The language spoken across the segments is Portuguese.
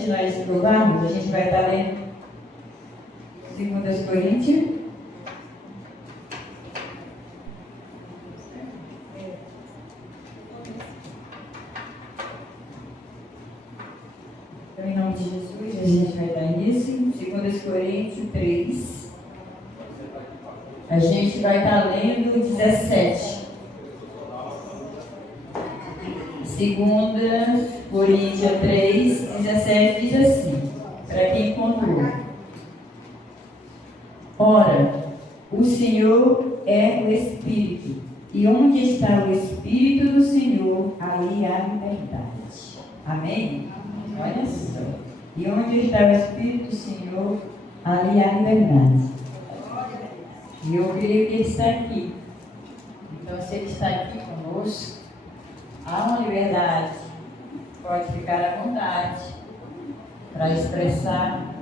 de nós louvarmos, a gente vai estar lendo 2 Coríntios. Então, em nome de Jesus, a gente vai dar início. 2 Coríntios 3. A gente vai estar lendo 17. 2 Coríntios 3, 17 diz assim, para quem encontrou. Ora, o Senhor é o Espírito, e onde está o Espírito do Senhor, aí há liberdade. Amém? Olha só. E onde está o Espírito do Senhor, ali há liberdade. E eu creio que Ele está aqui. Então, se Ele está aqui conosco, há uma liberdade. Pode ficar à vontade para expressar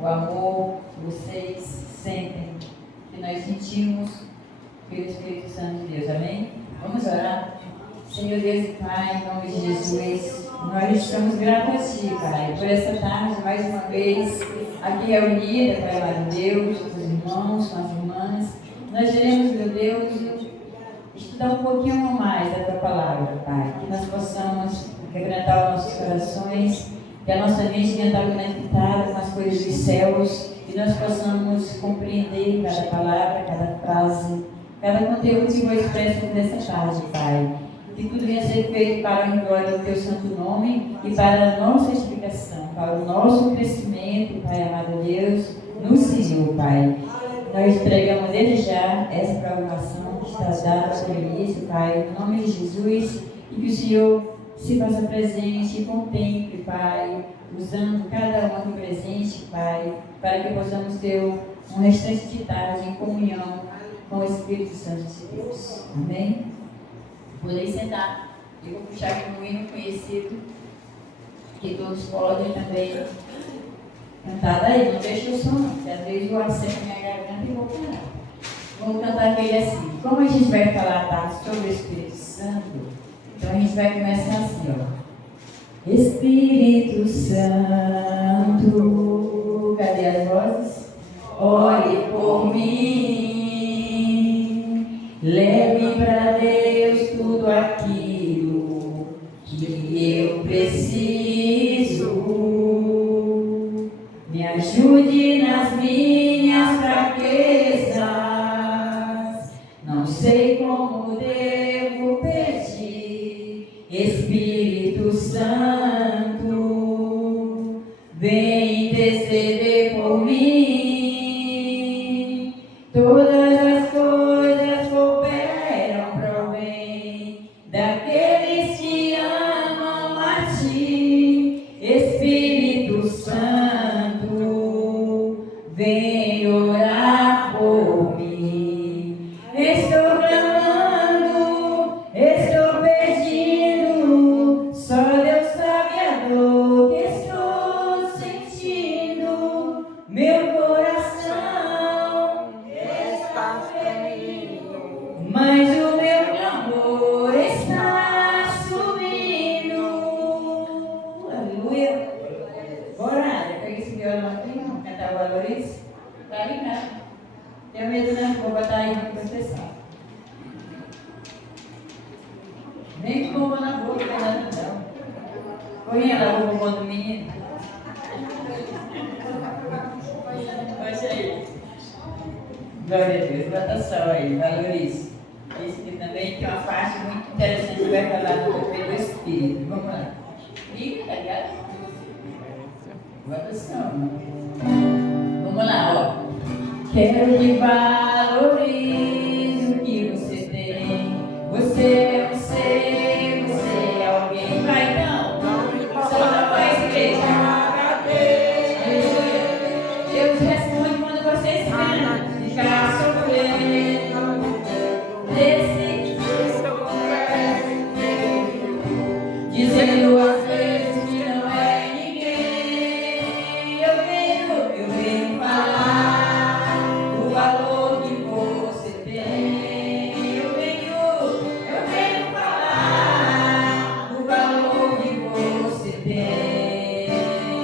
o amor que vocês sentem, que nós sentimos pelo Espírito Santo de Deus. Amém? Vamos orar? Senhor Deus e Pai, em nome de Jesus, nós estamos gratos a Ti, Pai, por essa tarde, mais uma vez, aqui reunida, Pai amado Deus, com os irmãos, com as irmãs. Nós iremos, meu Deus, estudar um pouquinho mais da Tua palavra, Pai, que nós possamos quebrantar os nossos corações, que a nossa mente venha estar conectada com as coisas dos céus, e nós possamos compreender cada palavra, cada frase, cada conteúdo que foi expresso nessa tarde, Pai. Que tudo venha a ser feito para a glória do Teu santo nome e para a nossa edificação, para o nosso crescimento, Pai amado Deus, no Senhor, Pai. Nós entregamos desde já essa programação que está dada por início, Pai, em nome de Jesus, e que o Senhor se faça presente e contemple, Pai, usando cada um aqui presente, Pai, para que possamos ter um restante de tarde em comunhão com o Espírito Santo de Deus. Amém? Podem sentar. Eu vou puxar aqui um hino conhecido, que todos podem também cantar daí. Não deixa o som, não, porque às vezes eu acendo minha garganta e vou parar. Vamos cantar aquele assim. Como a gente vai falar tá, sobre o Espírito Santo, então a gente vai começar assim, ó. Espírito Santo, cadê as vozes? Ore por mim, leve para Deus tudo aquilo que eu preciso, me ajude nas minhas fraquezas, não sei como devo pedir. Espírito Santo, vem interceder por mim. Todas as coisas cooperam para o bem daqueles que amam a Ti. Espírito Santo, vem orar por mim. Estou clamando, estou pedindo, só Deus sabe a dor que estou sentindo. Meu coração está ferido, mas o meu clamor está subindo. Aleluia. Bora, pega esse violão aqui, vamos cantar o valores. Tá ali, né? Tenho medo, né? Vou botar aí na proteção. Nem com bomba na boca, né? Não. Põe ela o bombom do menino. Poxa aí. Glória a Deus. Bota só aí, valorize. Esse aqui também tem uma parte muito interessante que vai falar do poder do Espírito. Vamos lá. Liga, tá ligado? Bota só. Vamos lá, ó. Quero que valorize o que você tem. Você é um ser, você é alguém. Vai então. Só não faz igreja. Aleluia. Deus responde quando vocês cantam. Ficar sofrendo. Dizendo às vezes que não é ninguém. Eu venho falar o valor que você tem. Eu venho falar o valor que você tem.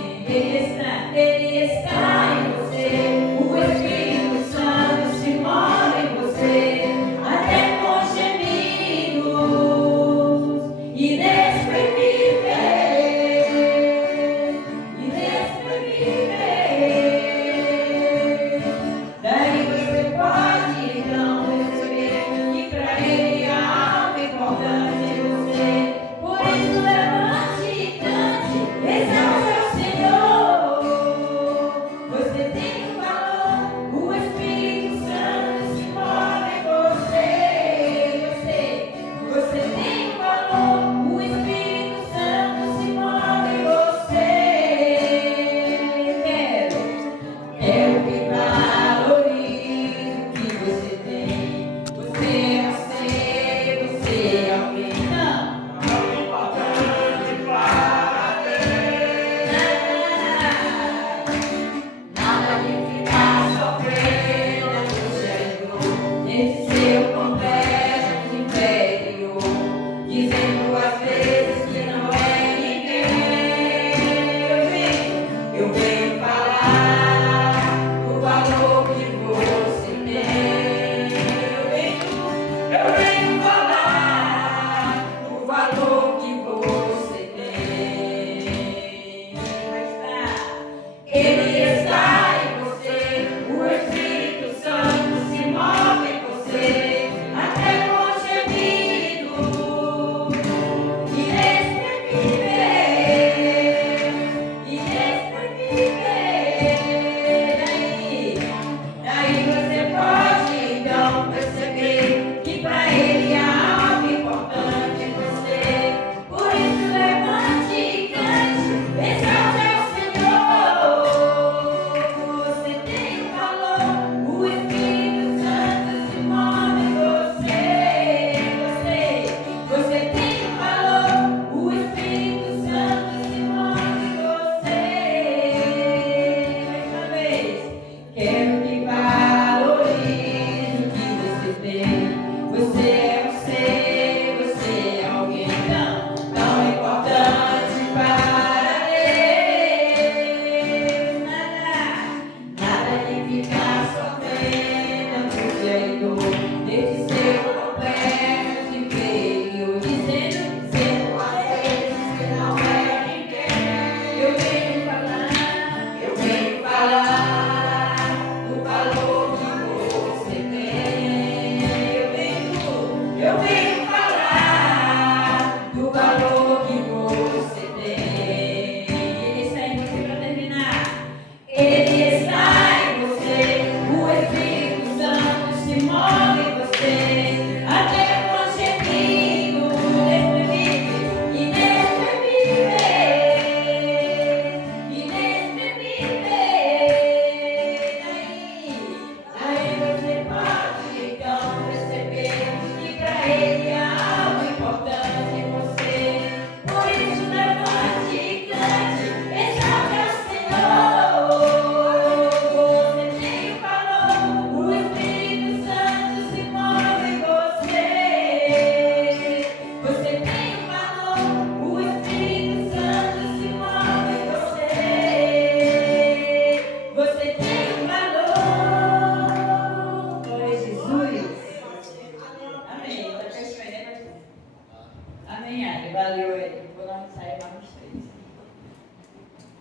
saia mais os 3.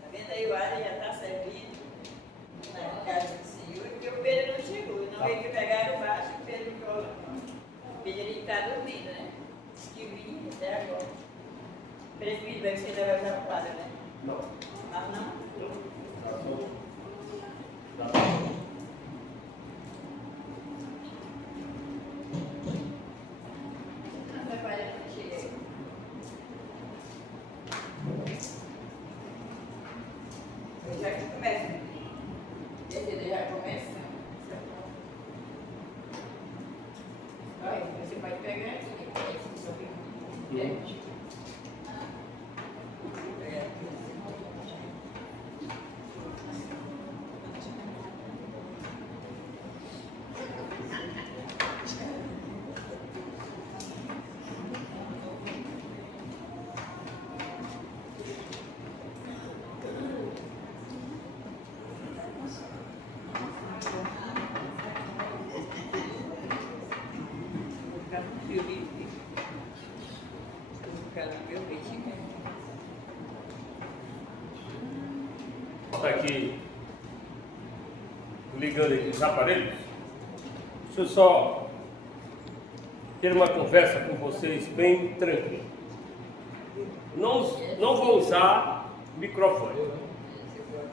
Tá vendo aí, o Ari já está servindo na casa do Senhor, porque o Pedro não chegou. Não veio que pegaram o baixo e o Pedro ficou. O Pedro está dormindo, né? Diz que vinha até agora. Presbítero, vai que você ainda vai estar ocupado, né? Não. Mas não? Não atrapalha quando chega aí. Já que começa. Esse já começa. Olha, você pode pegar aqui. Está aqui ligando aqui os aparelhos. Deixa eu só ter uma conversa com vocês bem tranquila. Não vou usar microfone.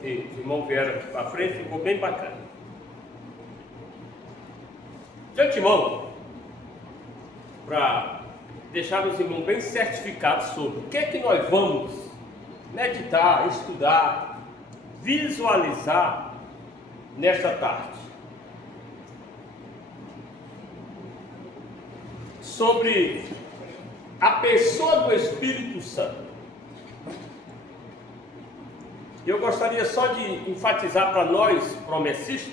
E os irmãos vieram aqui para frente, ficou bem bacana. De antemão, para deixar os irmãos bem certificados sobre o que é que nós vamos meditar, estudar, visualizar nesta tarde. Sobre a pessoa do Espírito Santo. Eu gostaria só de enfatizar para nós, promessistas,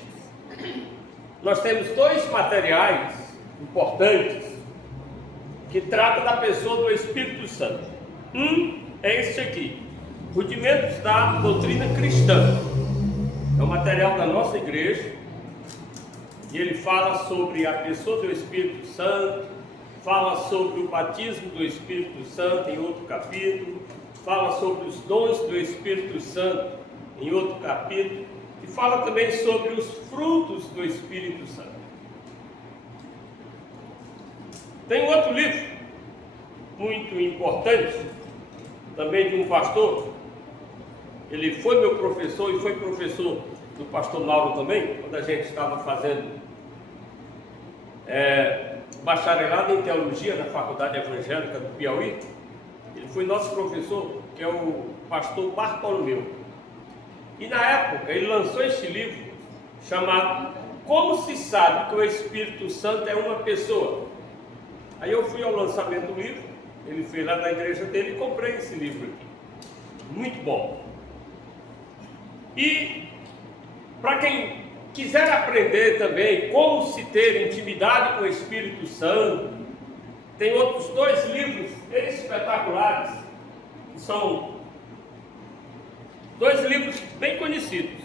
nós temos 2 materiais importantes que tratam da pessoa do Espírito Santo. Um é este aqui, Rudimentos da Doutrina Cristã. É um material da nossa igreja e ele fala sobre a pessoa do Espírito Santo, fala sobre o batismo do Espírito Santo em outro capítulo, fala sobre os dons do Espírito Santo em outro capítulo e fala também sobre os frutos do Espírito Santo. Tem outro livro muito importante, também de um pastor. Ele foi meu professor e foi professor do pastor Mauro também, quando a gente estava fazendo bacharelado em teologia na Faculdade Evangélica do Piauí. Ele foi nosso professor, que é o pastor Bartolomeu. E na época ele lançou este livro chamado Como se sabe que o Espírito Santo é uma pessoa? Aí eu fui ao lançamento do livro, ele fez lá na igreja dele e comprei esse livro aqui. Muito bom. E para quem quiser aprender também como se ter intimidade com o Espírito Santo, tem outros 2 livros espetaculares, que são 2 livros bem conhecidos,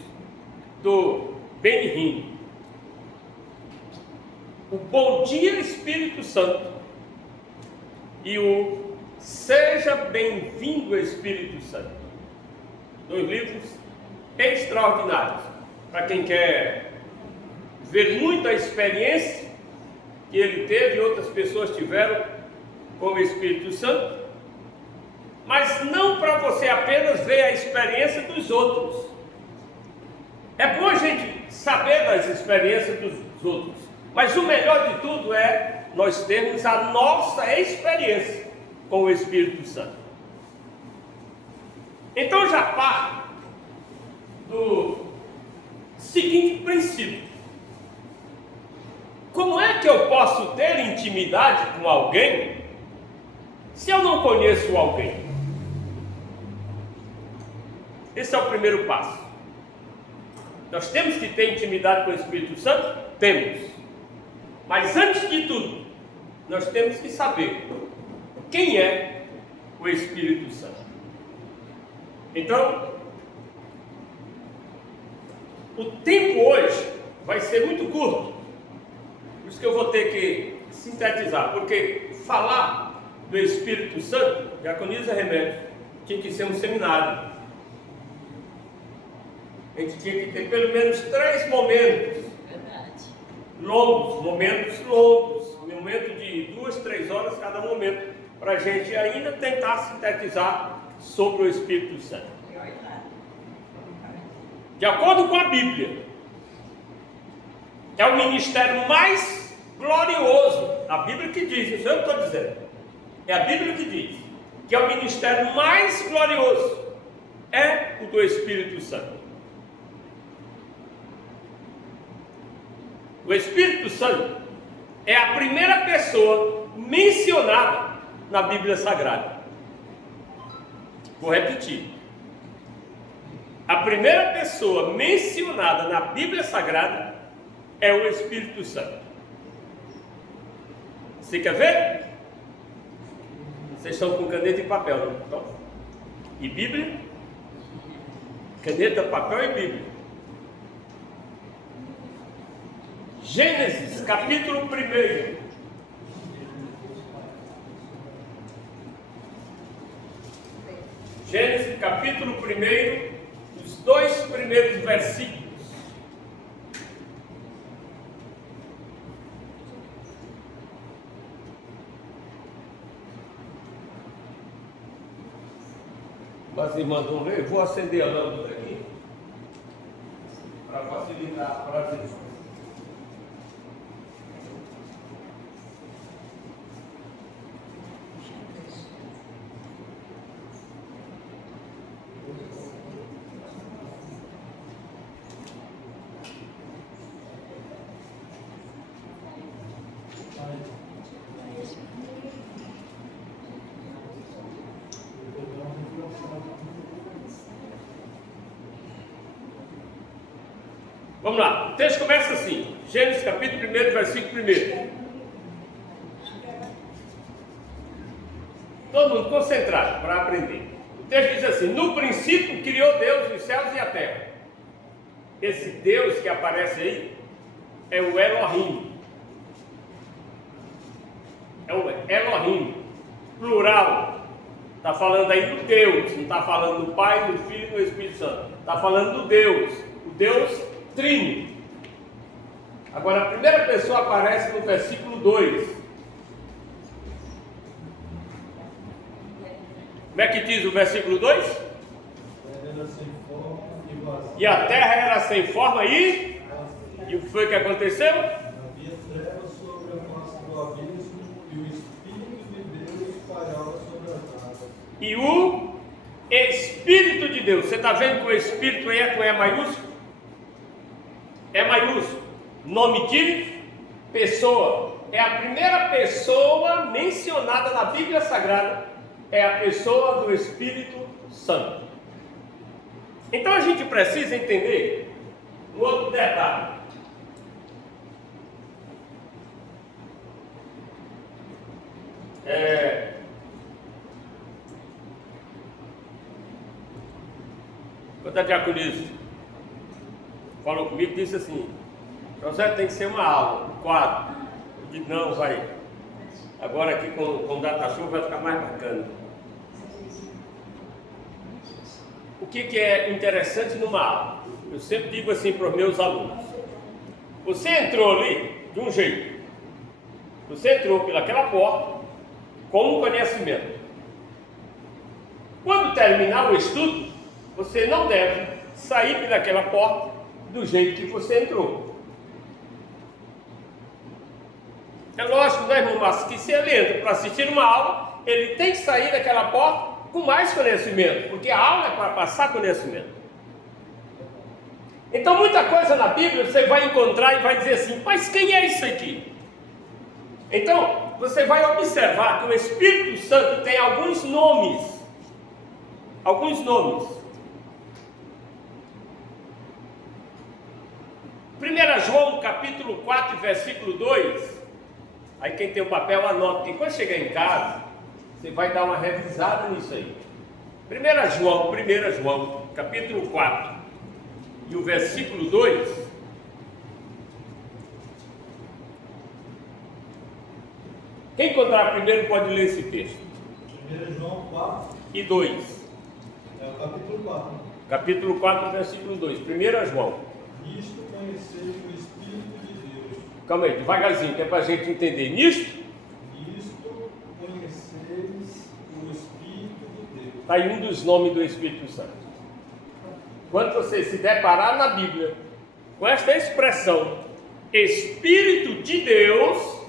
do Benihim. O Bom Dia Espírito Santo e o Seja Bem-vindo Espírito Santo. 2 livros extraordinários para quem quer ver muita experiência que ele teve e outras pessoas tiveram com o Espírito Santo, mas não para você apenas ver a experiência dos outros. É bom a gente saber das experiências dos outros, mas o melhor de tudo é nós termos a nossa experiência com o Espírito Santo. Então já parte do seguinte princípio: como é que eu posso ter intimidade com alguém se eu não conheço alguém? Esse é o primeiro passo. Nós temos que ter intimidade com o Espírito Santo? Temos. Mas antes de tudo, nós temos que saber quem é o Espírito Santo. Então, o tempo hoje vai ser muito curto, por isso que eu vou ter que sintetizar, porque falar do Espírito Santo, diaconisa remédio, tinha que ser um seminário. A gente tinha que ter pelo menos 3 momentos longos, momentos de 2, 3 horas cada momento, para a gente ainda tentar sintetizar sobre o Espírito Santo. De acordo com a Bíblia, é o ministério mais glorioso. A Bíblia que diz, isso eu estou dizendo. É a Bíblia que diz que é o ministério mais glorioso, é o do Espírito Santo. O Espírito Santo é a primeira pessoa mencionada na Bíblia Sagrada. Vou repetir. A primeira pessoa mencionada na Bíblia Sagrada é o Espírito Santo. Você quer ver? Vocês estão com caneta e papel, não estão? E Bíblia? Caneta, papel e Bíblia. Gênesis, capítulo 1. Gênesis, capítulo 1, os 2 primeiros versículos. As irmãs vão ler, vou acender a lâmpada aqui, para facilitar para as irmãs. Vamos lá, o texto começa assim, Gênesis capítulo 1, versículo 1. Todo mundo concentrado para aprender. O texto diz assim: no princípio criou Deus os céus e a terra. Esse Deus que aparece aí é o Elohim. É o Elohim, plural. Está falando aí do Deus, não está falando do Pai, do Filho e do Espírito Santo. Está falando do Deus, o Deus Trino. Agora, a primeira pessoa aparece no versículo 2. Como é que diz o versículo 2? E a terra era sem forma e o que foi que aconteceu? Havia trevas sobre a face do abismo e o Espírito de Deus pairava sobre as águas. E o Espírito de Deus. Você está vendo que o Espírito é com E maiúsculo? É maiúsculo. Nome de pessoa. É a primeira pessoa mencionada na Bíblia Sagrada. É a pessoa do Espírito Santo. Então a gente precisa entender um outro detalhe. Quando a diaconisa falou comigo, disse assim: José, tem que ser uma aula, um quadro. Eu disse: não, vai. Agora aqui com data show vai ficar mais bacana. O que é interessante numa aula? Eu sempre digo assim para os meus alunos: você entrou ali de um jeito, você entrou pelaquela porta com um conhecimento. Quando terminar o estudo, você não deve sair pelaquela porta do jeito que você entrou. É lógico, né, irmão Márcio, que se ele entra para assistir uma aula, ele tem que sair daquela porta com mais conhecimento, porque a aula é para passar conhecimento. Então muita coisa na Bíblia você vai encontrar e vai dizer assim: mas quem é isso aqui? Então você vai observar que o Espírito Santo tem alguns nomes. Alguns nomes. 1 João capítulo 4, versículo 2. Aí quem tem o papel anota, porque quando chegar em casa você vai dar uma revisada nisso aí. 1 João, capítulo 4, e o versículo 2. Quem encontrar primeiro pode ler esse texto. 1 João 4 e 2. É o capítulo 4. Capítulo 4, versículo 2. 1 João. Isto conheceis o Espírito de Deus. Calma aí, devagarzinho, que é para a gente entender. Nisto, Isto conheceis o Espírito de Deus. está aí um dos nomes do Espírito Santo. Quando você se deparar na Bíblia com esta expressão, Espírito de Deus,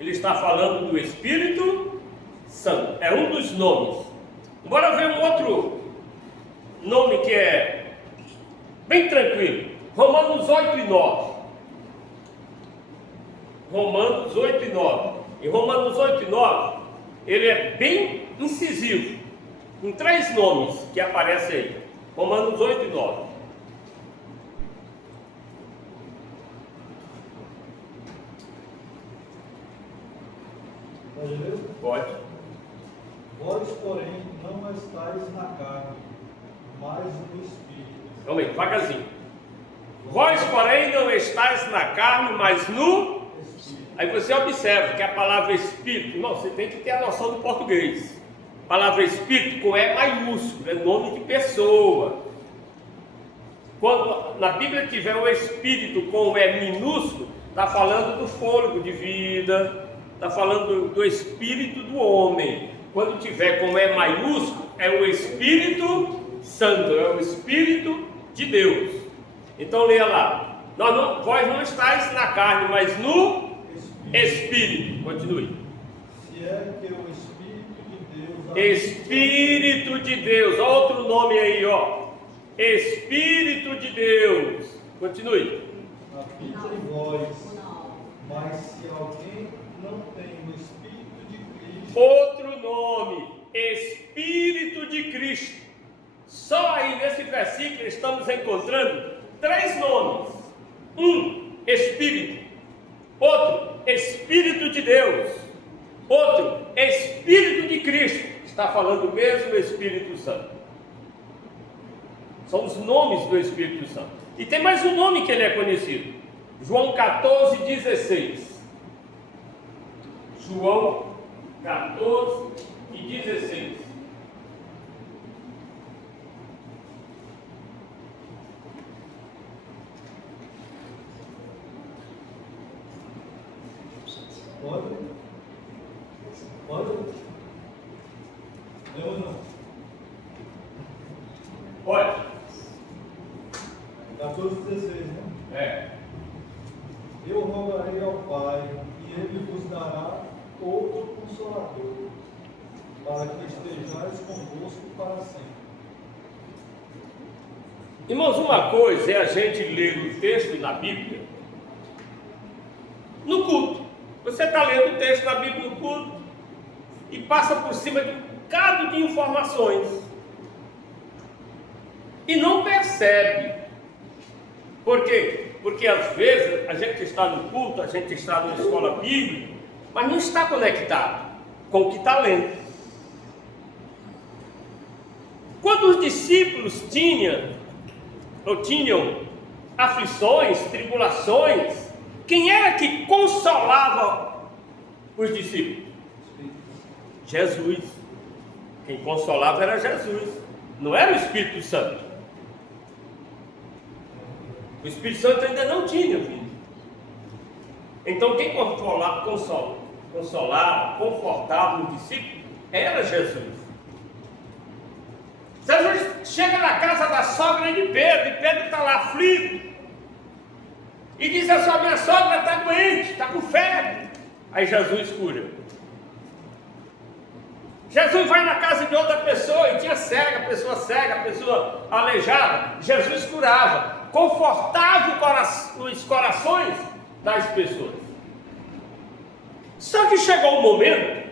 ele está falando do Espírito Santo. É um dos nomes. Bora ver um outro nome que é bem tranquilo. Romanos 8 e 9. Romanos 8 e 9. Em Romanos 8 e 9, ele é bem incisivo, em 3 nomes que aparecem aí. Romanos 8 e 9. Pode ler? Pode. Vós, porém, não estáis na carne, mas no Espírito. Calma aí, devagarzinho. Vós, porém, não estáis na carne, mas no... Aí você observa que a palavra Espírito, não, você tem que ter a noção do português. A palavra Espírito com E maiúsculo, é nome de pessoa. Quando na Bíblia tiver o Espírito com o E minúsculo, está falando do fôlego de vida, está falando do Espírito do homem. Quando tiver com E maiúsculo, é o Espírito Santo, é o Espírito de Deus. Então leia lá. Vós não estáis na carne, mas no Espírito. Continue. Se é que o Espírito de Deus... Espírito de Deus. Outro nome aí, ó. Espírito de Deus. Continue. Habita em vós. Mas se alguém não tem o Espírito de Cristo... Outro nome. Espírito de Cristo. Só aí nesse versículo estamos encontrando 3 nomes. Um, Espírito. Outro, Espírito de Deus. Outro, Espírito de Cristo. Está falando mesmo Espírito Santo. São os nomes do Espírito Santo. E tem mais um nome que ele é conhecido. João 14,16. João 14:16. Pode? Pode? Eu não. Pode. 14:16, né? É. Eu rogarei ao Pai, e Ele vos dará outro Consolador, para que estejais convosco para sempre. Irmãos, uma coisa é a gente ler o texto na Bíblia no culto. Você está lendo o texto da Bíblia no culto e passa por cima de um bocado de informações e não percebe. Por quê? Porque às vezes a gente está no culto, a gente está numa escola bíblica, mas não está conectado com o que está lendo. Quando os discípulos tinham aflições, tribulações, quem era que consolava os discípulos? Jesus. Quem consolava era Jesus, não era o Espírito Santo. O Espírito Santo ainda não tinha vindo. Então quem consolava, confortava o discípulo era Jesus. Jesus chega na casa da sogra de Pedro, e Pedro está lá aflito, e diz assim: minha sogra está doente, está com febre. Aí Jesus cura. Jesus vai na casa de outra pessoa, e tinha pessoa aleijada. Jesus curava, confortava os corações das pessoas. Só que chegou o momento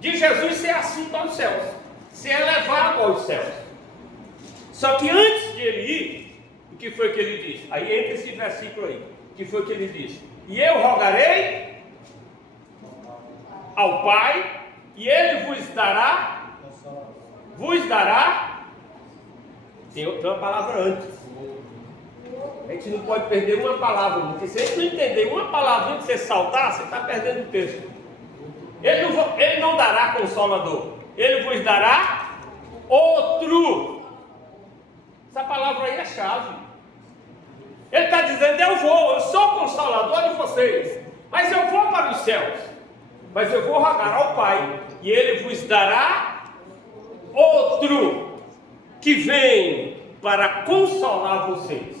de Jesus ser assunto aos céus, ser elevado aos céus. Só que antes de ele ir, o que foi que ele disse? Aí entra esse versículo aí. O que foi que ele disse? E eu rogarei ao Pai, e ele vos dará. Tem uma palavra antes. A gente não pode perder uma palavra, porque se a gente não entender uma palavra que você saltar, você está perdendo o texto. Ele não dará consolador, ele vos dará outro outro. Essa palavra aí é chave. Ele está dizendo, eu sou o consolador de vocês, mas eu vou para os céus, mas eu vou rogar ao Pai, e Ele vos dará outro, que vem para consolar vocês.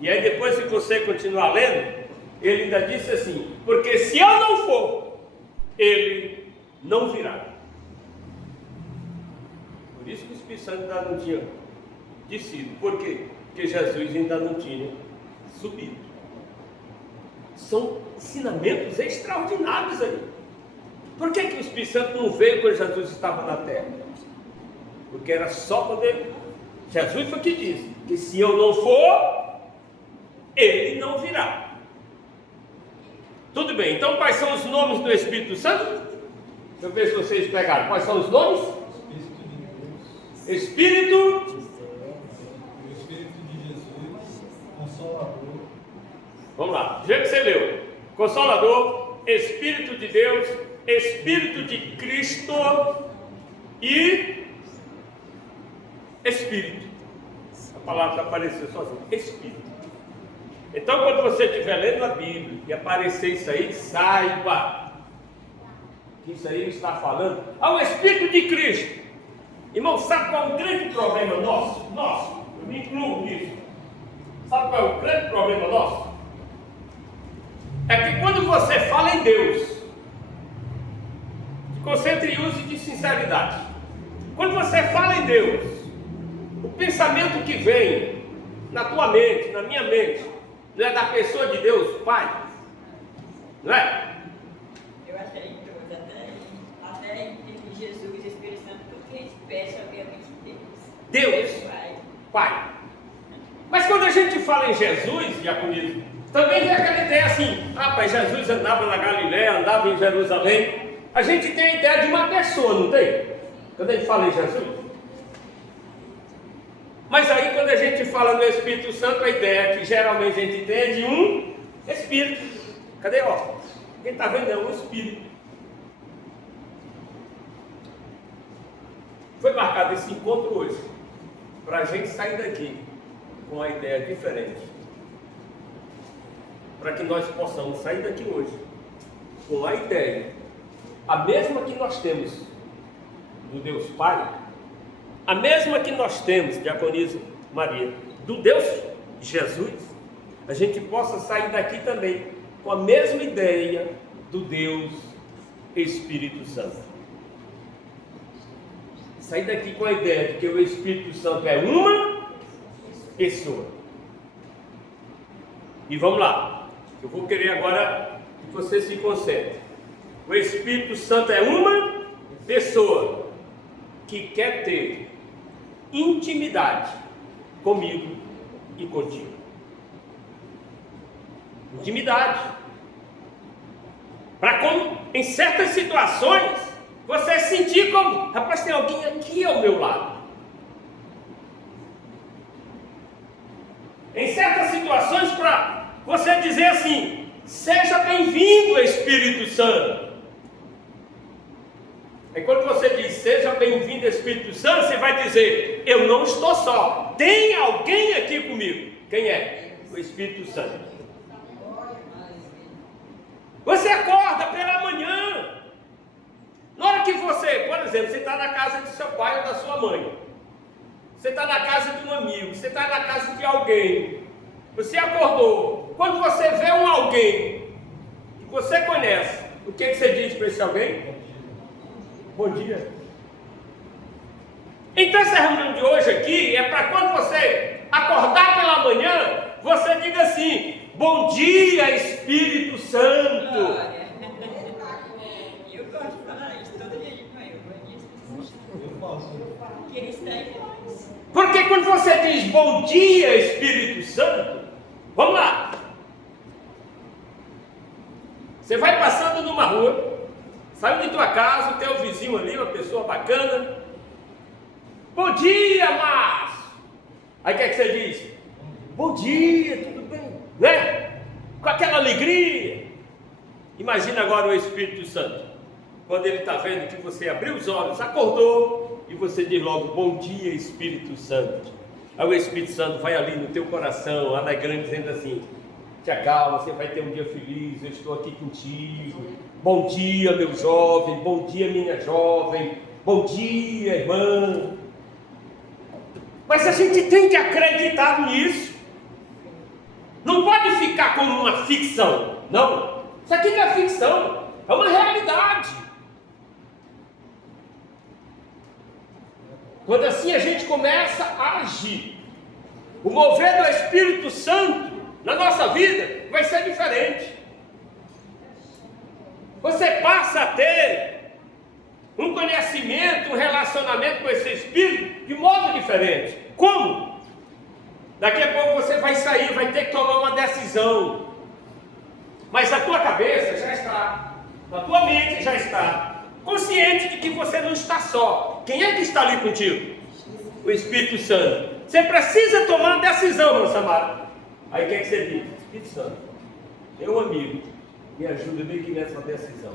E aí depois que você continuar lendo, ele ainda disse assim, porque se eu não for, ele não virá. Por isso que o Espírito Santo ainda não tinha descido. Por quê? Porque Jesus ainda não tinha subido. São ensinamentos extraordinários aí. Por que o Espírito Santo não veio quando Jesus estava na terra? Porque era só quando ele... Jesus foi que disse, que se eu não for, ele não virá. Tudo bem, então quais são os nomes do Espírito Santo? Deixa eu ver se vocês pegaram. Quais são os nomes? Espírito de Jesus, Consolador. Vamos lá, do jeito que você leu. Consolador, Espírito de Deus, Espírito de Cristo e Espírito. A palavra apareceu sozinha. Espírito. Então, quando você estiver lendo a Bíblia e aparecer isso aí, saiba que isso aí está falando ao Espírito de Cristo. Irmão, sabe qual é o grande problema nosso? Eu me incluo nisso. Sabe qual é o grande problema nosso? É que quando você fala em Deus, se concentre e use de sinceridade. Quando você fala em Deus, o pensamento que vem na tua mente, na minha mente, não é da pessoa de Deus, Pai? Não é? Eu até em todos, até em Jesus e Espírito Santo, tudo que a gente pede, obviamente, Deus, Pai. Mas quando a gente fala em Jesus, diaconismo, também tem aquela ideia assim, rapaz, Jesus andava na Galiléia, andava em Jerusalém. A gente tem a ideia de uma pessoa, não tem? Quando a gente fala em Jesus. Mas aí quando a gente fala no Espírito Santo, a ideia que geralmente a gente tem é de um Espírito. Cadê, ó? Quem está vendo é um Espírito. Foi marcado esse encontro hoje, para a gente sair daqui com uma ideia diferente. Para que nós possamos sair daqui hoje com a ideia, a mesma que nós temos do Deus Pai, a mesma que nós temos, diaconisa Maria, do Deus Jesus, a gente possa sair daqui também com a mesma ideia do Deus Espírito Santo. Sair daqui com a ideia de que o Espírito Santo é uma pessoa. E vamos lá, eu vou querer agora que você se concentre. O Espírito Santo é uma pessoa que quer ter intimidade comigo e contigo. Intimidade. Para como em certas situações você sentir como, rapaz, tem alguém aqui ao meu lado. Em certas situações para você dizer assim, seja bem-vindo, Espírito Santo. E quando você diz, seja bem-vindo, Espírito Santo, você vai dizer, eu não estou só, tem alguém aqui comigo. Quem é? O Espírito Santo. Você acorda pela manhã. Na hora que você, por exemplo, você está na casa de seu pai ou da sua mãe, você está na casa de um amigo, você está na casa de alguém, você acordou. Quando você vê um alguém que você conhece, o que você diz para esse alguém? Bom dia. Então essa reunião de hoje aqui é para quando você acordar pela manhã, você diga assim, bom dia, Espírito Santo. Glória. Eu gosto de falar isso todo dia de manhã. Eu faço. Porque ele está em nós. Porque quando você diz bom dia, Espírito Santo, vamos lá. Você vai passando numa rua, saiu de tua casa, o teu vizinho ali, uma pessoa bacana. Bom dia, Márcio. Aí o que é que você diz? Bom dia, tudo bem? Né? Com aquela alegria. Imagina agora o Espírito Santo, quando ele está vendo que você abriu os olhos, acordou, e você diz logo: bom dia, Espírito Santo. Aí o Espírito Santo vai ali no teu coração, alegrando, dizendo assim: te acalma, você vai ter um dia feliz, eu estou aqui contigo. Bom dia, meu jovem, bom dia, minha jovem, bom dia, irmã. Mas a gente tem que acreditar nisso. Não pode ficar como uma ficção, não. Isso aqui não é ficção, é uma realidade. Quando assim a gente começa a agir, o mover do Espírito Santo na nossa vida vai ser diferente. Você passa a ter um conhecimento, um relacionamento com esse Espírito de modo diferente. Como? Daqui a pouco você vai sair, vai ter que tomar uma decisão. Mas a tua cabeça já está, a tua mente já está consciente de que você não está só. Quem é que está ali contigo? O Espírito Santo. Você precisa tomar uma decisão, meu Samara. Aí o que é que você diz? Espírito Santo, meu amigo, me ajuda bem aqui nessa decisão.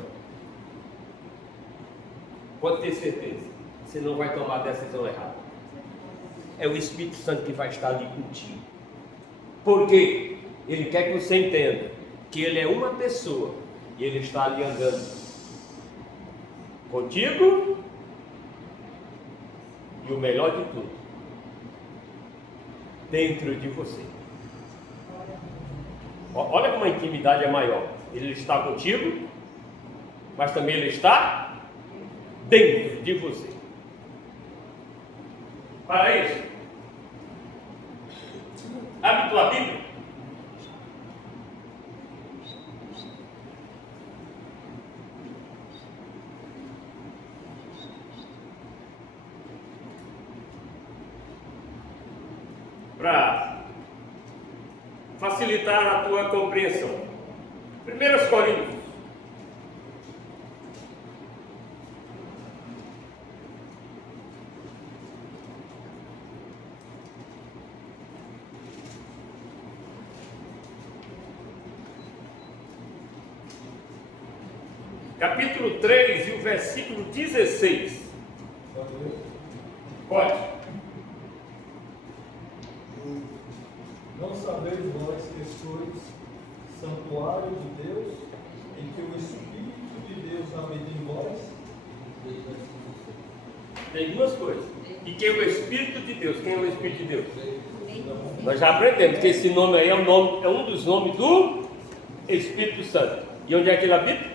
Pode ter certeza, você não vai tomar a decisão errada. É o Espírito Santo que vai estar ali contigo. Por quê? Ele quer que você entenda que ele é uma pessoa e ele está ali andando contigo. E o melhor de tudo, dentro de você. Olha como a intimidade é maior. Ele está contigo, mas também ele está dentro de você. Para isso, abre tua Bíblia. Para facilitar a tua compreensão. 1 Coríntios. Capítulo 3 e o versículo 16. Pode. Não sabeis vós que sois santuário de Deus, em que o Espírito de Deus habita em vós? Tem duas coisas. E quem é o Espírito de Deus? Quem é o Espírito de Deus? Nós já aprendemos que esse nome aí é um dos nomes do Espírito Santo. E onde é que ele habita?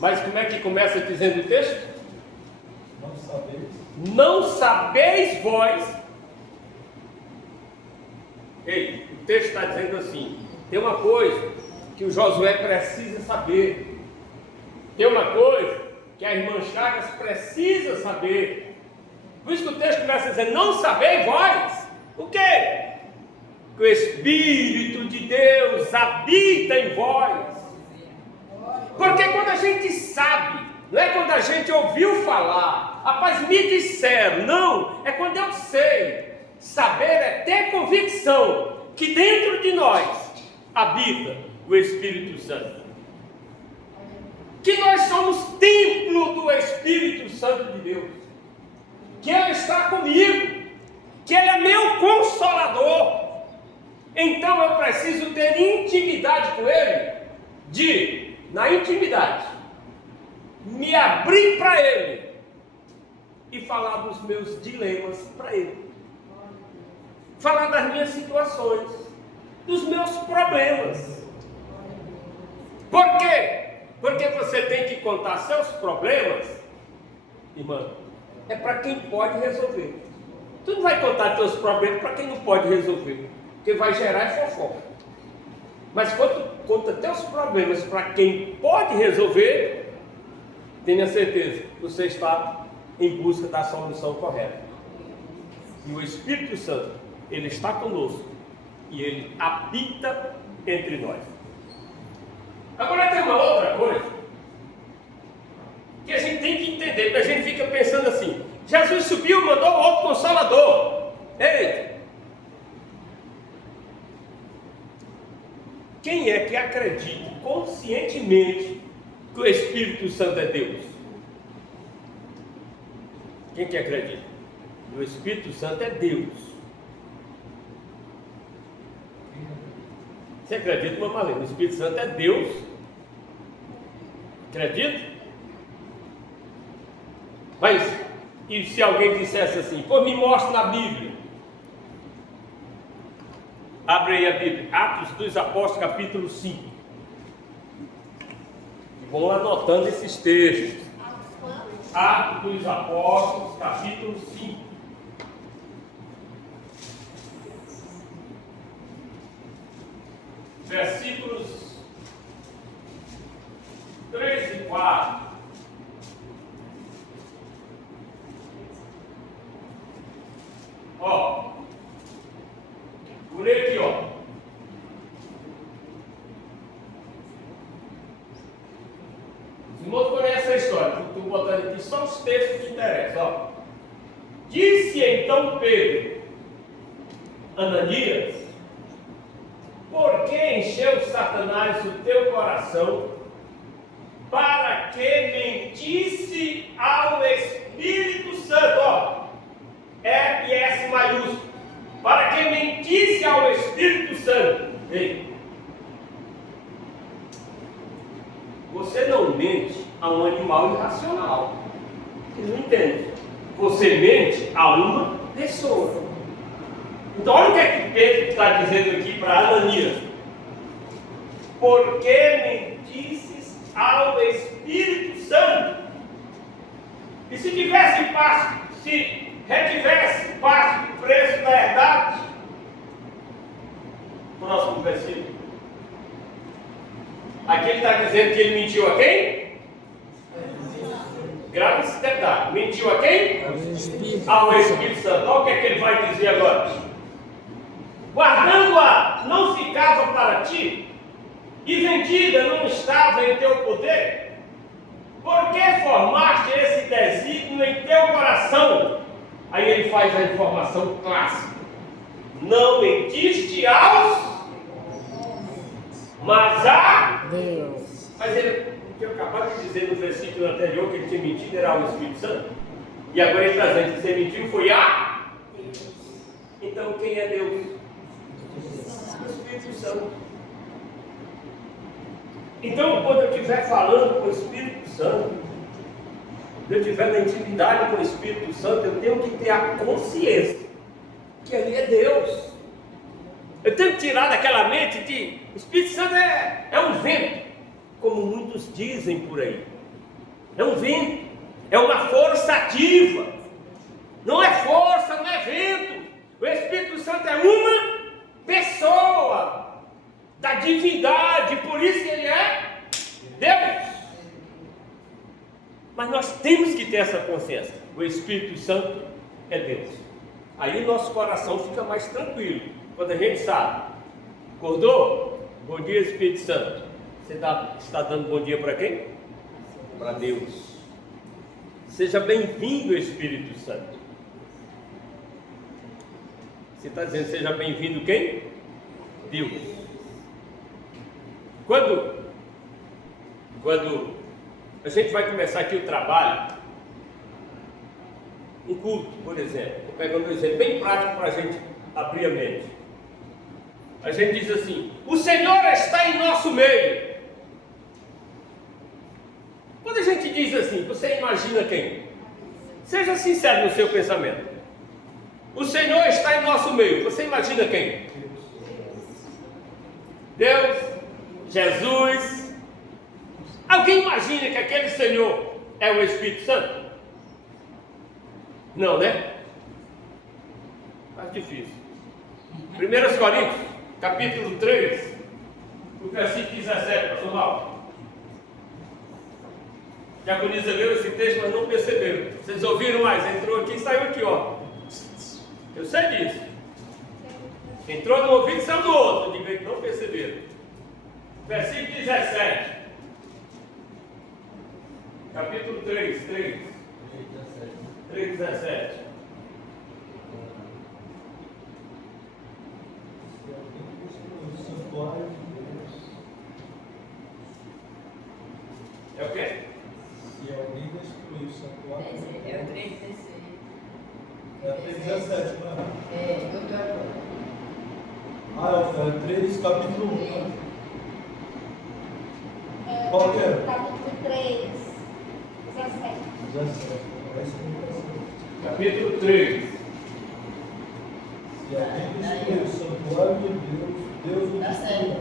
Mas como é que começa dizendo o texto? Não sabeis. Não sabeis vós. Ei, o texto está dizendo assim: tem uma coisa que o Josué precisa saber, tem uma coisa que a irmã Chagas precisa saber. Por isso que o texto começa a dizer: não sabeis vós o quê? Que o Espírito de Deus habita em vós. Porque quando a gente sabe, não é quando a gente ouviu falar, rapaz, me disseram, não, é quando eu sei. Saber é ter convicção que dentro de nós habita o Espírito Santo. Que nós somos templo do Espírito Santo de Deus. Que Ele está comigo. Que Ele é meu consolador. Então eu preciso ter intimidade com Ele. Na intimidade, me abrir para Ele e falar dos meus dilemas para Ele. Falar das minhas situações, dos meus problemas. Por quê? Porque você tem que contar seus problemas, irmã, é para quem pode resolver. Tu não vai contar teus problemas para quem não pode resolver, porque vai gerar fofoca. Mas quando tu conta teus problemas para quem pode resolver, tenha certeza, você está em busca da solução correta. E o Espírito Santo, Ele está conosco e Ele habita entre nós. Agora tem uma outra coisa que a gente tem que entender, porque a gente fica pensando assim: Jesus subiu, mandou outro consolador. Ei! Quem é que acredita conscientemente que o Espírito Santo é Deus? Quem que acredita? O Espírito Santo é Deus. Você acredita, irmã Marlene? O Espírito Santo é Deus. Acredita? Mas, e se alguém dissesse assim, pô, me mostra na Bíblia. Abre aí a Bíblia, Atos dos Apóstolos, capítulo 5. E vão anotando esses textos. Atos dos Apóstolos, capítulo 5. Versículos 3 e 4. Ó, vou ler aqui, ó. Os irmãos conhecem a história, estou botando aqui só os textos que interessam, ó. Disse então Pedro, Ananias, por que encheu Satanás o teu coração para que mentisse ao Espírito Santo? Ó, E e S maiúsculo. Para que mentisse ao Espírito Santo. Ei, você não mente a um animal irracional. Vocês não entendem? Você mente a uma pessoa. Então olha o que é que Pedro está dizendo aqui para Ananias. Por que mentisses ao Espírito Santo? E se tivesse parte, se retivesse parte do preço da herdade? Próximo versículo. Aqui ele está dizendo que ele mentiu a quem? Grave esse detalhe. Mentiu a quem? Ao Espírito Santo. Olha o que é que ele vai dizer agora. Guardando-a não ficava para ti, e vendida não estava em teu poder? Por que formaste esse desígnio em teu coração? Aí ele faz a informação clássica. Não mentiste aos, mas a Deus. Mas ele, o que eu acabei de dizer no versículo anterior, que ele tinha mentido era ao Espírito Santo. E agora ele está dizendo que você mentiu foi a Deus. Então quem é Deus? O Espírito Santo. Então quando eu estiver falando com o Espírito Santo, quando eu estiver na intimidade com o Espírito Santo, eu tenho que ter a consciência que ali é Deus. Eu tenho que tirar daquela mente de o Espírito Santo é um vento, como muitos dizem por aí. É um vento, é uma força ativa. Não é força, não é vento. O Espírito Santo é uma pessoa da divindade, por isso que ele é Deus. Mas nós temos que ter essa consciência. O Espírito Santo é Deus. Aí o nosso coração fica mais tranquilo. Quando a gente sabe. Acordou? Bom dia, Espírito Santo. Você está dando bom dia para quem? Para Deus. Seja bem-vindo, Espírito Santo. Você está dizendo, seja bem-vindo quem? Deus. Quando a gente vai começar aqui o trabalho, um culto, por exemplo, estou pegando um exemplo bem prático para a gente abrir a mente. A gente diz assim, o Senhor está em nosso meio. Quando a gente diz assim, você imagina quem? Seja sincero no seu pensamento. O Senhor está em nosso meio, você imagina quem? Deus, Jesus. Alguém imagina que aquele Senhor é o Espírito Santo? Não, né? Mais difícil. 1 Coríntios, capítulo 3, o versículo 17, pastor Mauro. Diaconisa leu esse texto, mas não perceberam. Vocês ouviram mais? Entrou aqui e saiu aqui, ó. Eu sei disso. Entrou no ouvido e saiu do outro. Eu digo, não perceberam. Versículo 17. Capítulo 3, 17. É o quê? Se alguém destruir o santuário, É o 3,16. É até 17, não é? É, eu estou. É 3, capítulo 1. Qual que é? Capítulo 3, 17. 17. Capítulo 3. Se alguém destruir o santuário de Deus, Deus o destruirá.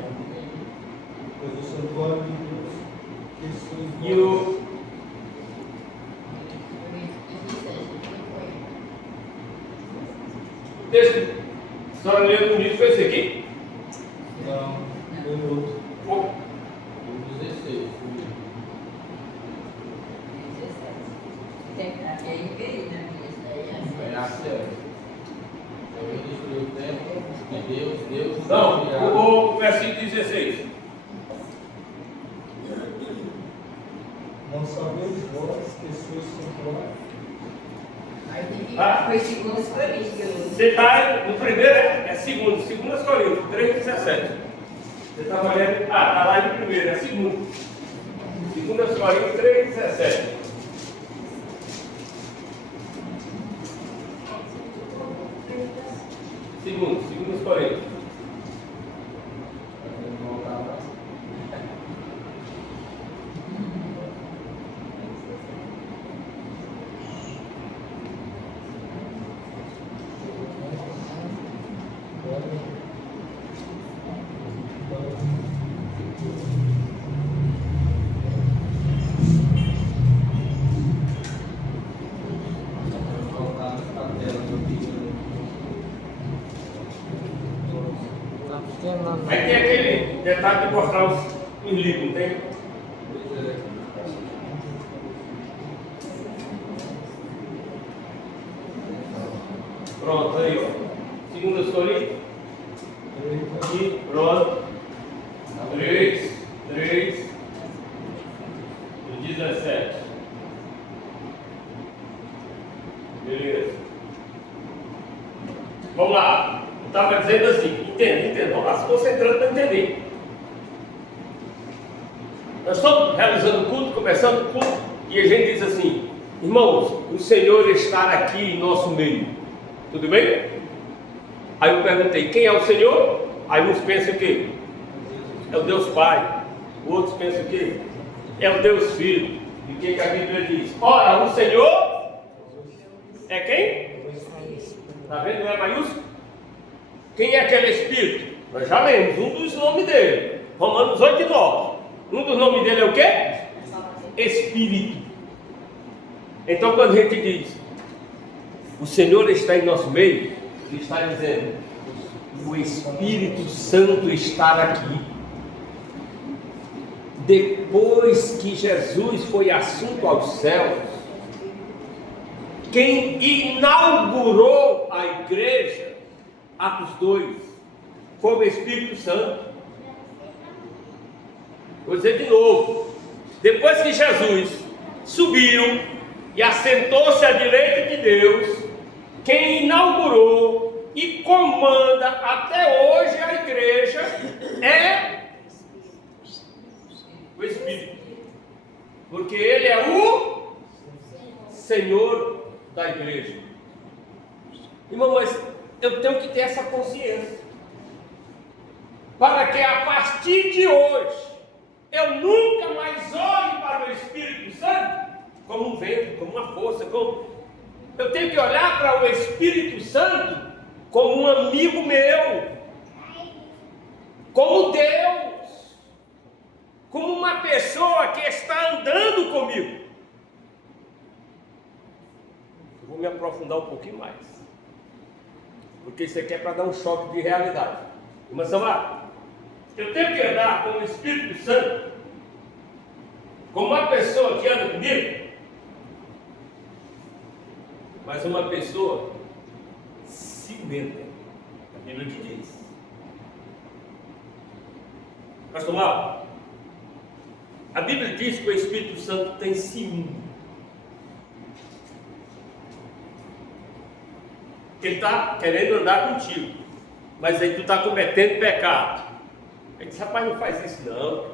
Pois o santuário de Deus, que E o texto, a senhora leu comigo, foi esse aqui? Não, foi outro. Oh, 16. É impedido, né? Isso daí é É a céu. Alguém destruiu o templo de Deus não, destruirá. o versículo 16. Não sabeis vós que sois santuário? Aí tem que Ah. foi segundo os Coríntios que eu Você está no primeiro, é segundo, 2 Coríntios 3,17. Você está olhando, está lá no primeiro, é segundo. 2 Coríntios 3,17. Segundo Coríntios. Aí tem aquele detalhe de mostrar os livros, não tem? Pronto, aí ó. 2 Coríntios. Aqui, pronto. 3, 17. Beleza. Vamos lá. Eu estava dizendo assim, entenda. Vamos lá, se concentrando para entender. Nós estamos realizando o culto, começando o culto, e a gente diz assim: irmãos, o Senhor está aqui em nosso meio. Tudo bem? Aí eu perguntei, quem é o Senhor? Aí uns pensam o quê? É o Deus Pai. Outros pensam o quê? É o Deus Filho. E o que a Bíblia diz? Ora, o Senhor é quem? Está vendo? Não é maiúsculo? Quem é aquele Espírito? Nós já lemos um dos nomes dele. Romanos 8 e 9. Um dos nomes dele é o quê? Espírito. Então quando a gente diz o Senhor está em nosso meio, ele está dizendo o Espírito Santo está aqui. Depois que Jesus foi assunto aos céus, quem inaugurou a igreja, Atos 2, foi o Espírito Santo. Vou dizer de novo: depois que Jesus subiu e assentou-se à direita de Deus, quem inaugurou e comanda até hoje a igreja é o Espírito, porque Ele é o Senhor da igreja. Irmão, mas eu tenho que ter essa consciência, para que a partir de hoje eu nunca mais olhe para o Espírito Santo como um vento, como uma força, eu tenho que olhar para o Espírito Santo como um amigo meu, como Deus, como uma pessoa que está andando comigo. Eu vou me aprofundar um pouquinho mais, porque isso aqui é para dar um choque de realidade. Irmã Samara, eu tenho que andar com o Espírito Santo como uma pessoa que anda comigo, mas uma pessoa ciumenta. A Bíblia que diz. Pastor Mal, a Bíblia diz que o Espírito Santo tem ciúme. Ele está querendo andar contigo, mas aí tu está cometendo pecado. Ele diz: rapaz, não faz isso não,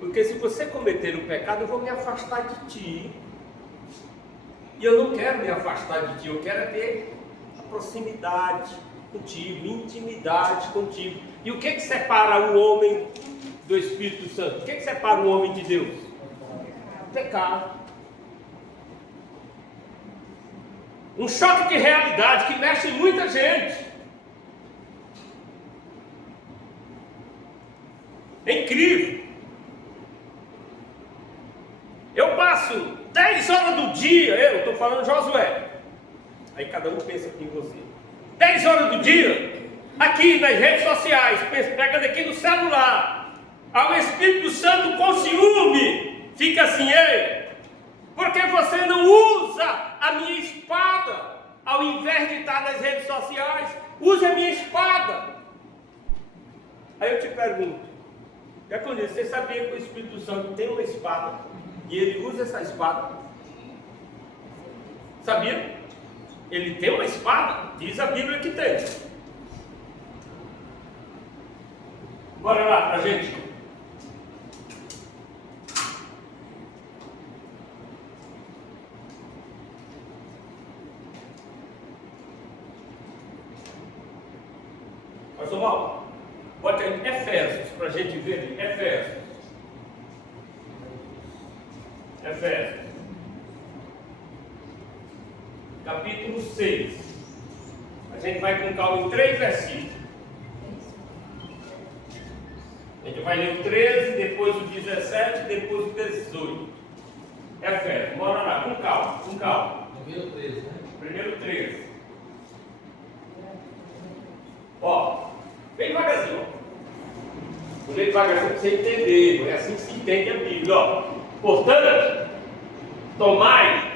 porque se você cometer um pecado, eu vou me afastar de ti. E eu não quero me afastar de ti, eu quero ter a proximidade contigo, intimidade contigo. E o que separa o homem do Espírito Santo? O que separa o homem de Deus? O pecado. Um choque de realidade que mexe em muita gente. É incrível. Eu passo 10 horas do dia, eu estou falando Josué. Aí cada um pensa aqui em você. 10 horas do dia, aqui nas redes sociais, pegando aqui no celular. Ao Espírito Santo com ciúme, fica assim, ei, porque você não usa a minha espada, ao invés de estar nas redes sociais, use a minha espada. Aí eu te pergunto, você sabia que o Espírito Santo tem uma espada, e ele usa essa espada? Sabia? Ele tem uma espada, diz a Bíblia que tem. Bora lá pra gente. Pastor Paulo, bota aí Efésios pra gente ver. Efésios. Capítulo 6. A gente vai com calma em 3 versículos. A gente vai ler o 13, depois o 17, depois o 18. Efésios, bora lá, com calma. Primeiro 13, né? Primeiro 13. Ó, bem devagarzinho. Vou ler devagarzinho para você entender. Não é assim que se entende a Bíblia. Ó. Portanto, tomai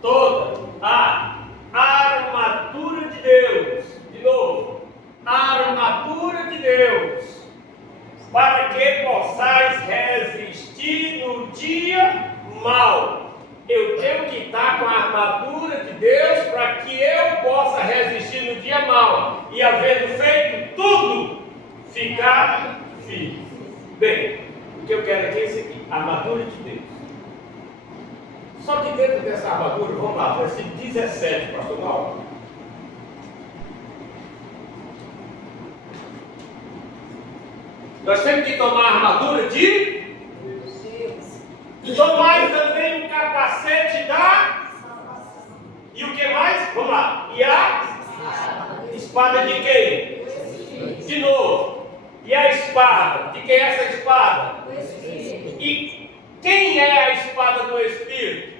toda a armadura de Deus. De novo, a armadura de Deus, para que possais resistir no dia mau. Eu tenho que estar com a armadura de Deus para que eu possa resistir no dia mau. E havendo feito tudo, ficar firme. Bem, o que eu quero aqui é esse aqui, a armadura de Deus. Só que dentro dessa armadura, vamos lá, versículo 17, pastor Paulo. Nós temos que tomar a armadura de Deus. Tomar também o capacete da... E o que mais? Vamos lá. E a espada de quem? De novo. E a espada? De quem é essa espada? E quem é a espada do Espírito?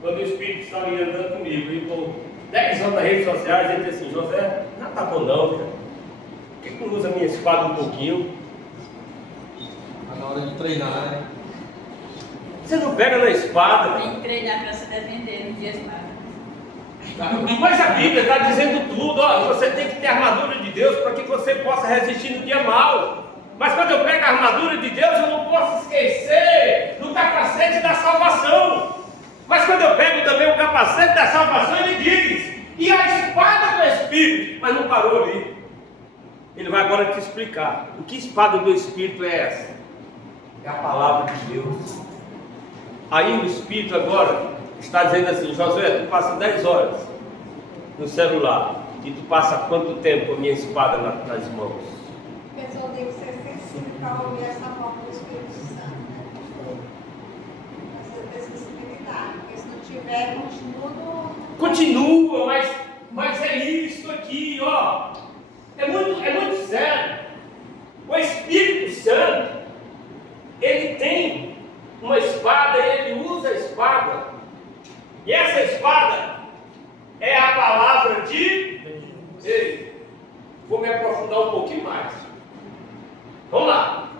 Quando o Espírito está me andando comigo, e estou 10 anos nas redes sociais, ele diz assim, José, não está bom não, cara. Por que não usa a minha espada um pouquinho? Na hora de treinar, né? Você não pega na espada. Tem que treinar para se defender nos dias maus. Mas a Bíblia está dizendo tudo, ó, você tem que ter a armadura de Deus para que você possa resistir no dia mau. Mas quando eu pego a armadura de Deus, eu não posso esquecer do capacete da salvação. Mas quando eu pego também o capacete da salvação, ele diz, e a espada do Espírito, mas não parou ali. Ele vai agora te explicar, o que espada do Espírito é essa? É a palavra de Deus. Aí o Espírito agora está dizendo assim, Josué, tu passa 10 horas no celular, e tu passa quanto tempo com a minha espada nas mãos? A pessoa tem que ser sensível para ouvir essa voz do Espírito Santo, né? Precisa ter sensibilidade, porque se não tiver, Continua, mas é isso aqui, ó. É muito sério. O Espírito Santo, ele tem uma espada, ele usa a espada. E essa espada é a palavra de Deus. Vou me aprofundar um pouquinho mais. Vamos lá.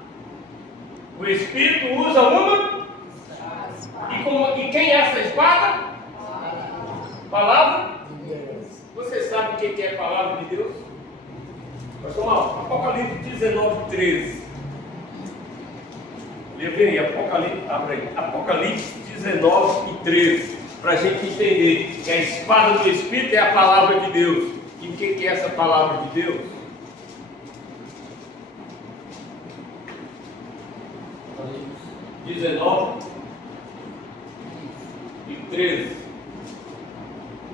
O Espírito usa uma. E quem é essa espada? Palavra de Deus. Você sabe o que é a palavra de Deus? Pessoal, Apocalipse 19, 13. Leve aí, Apocalipse 19 e 13. Para a gente entender que a espada do Espírito é a palavra de Deus. E o que é essa palavra de Deus? 19 e 13.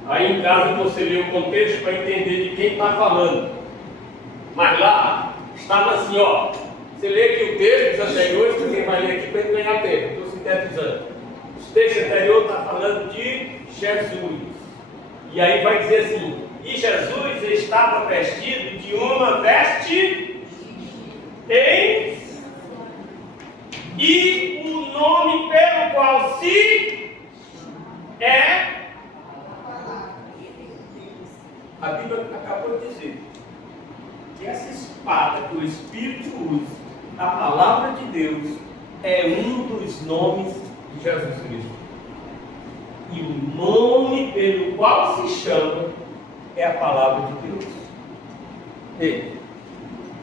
Aí em casa você lê o contexto para entender de quem está falando. Mas lá estava assim, ó. Você lê aqui o texto dos anteriores, porque vai ler aqui para ele ganhar tempo. Estou sintetizando. O texto anterior está falando de Jesus. E aí vai dizer assim: e Jesus estava vestido de uma veste e o nome pelo qual se é. A Bíblia acabou de dizer que essa espada que o Espírito usa, a palavra de Deus, é um dos nomes de Jesus Cristo. E o nome pelo qual se chama é a palavra de Deus. Ei,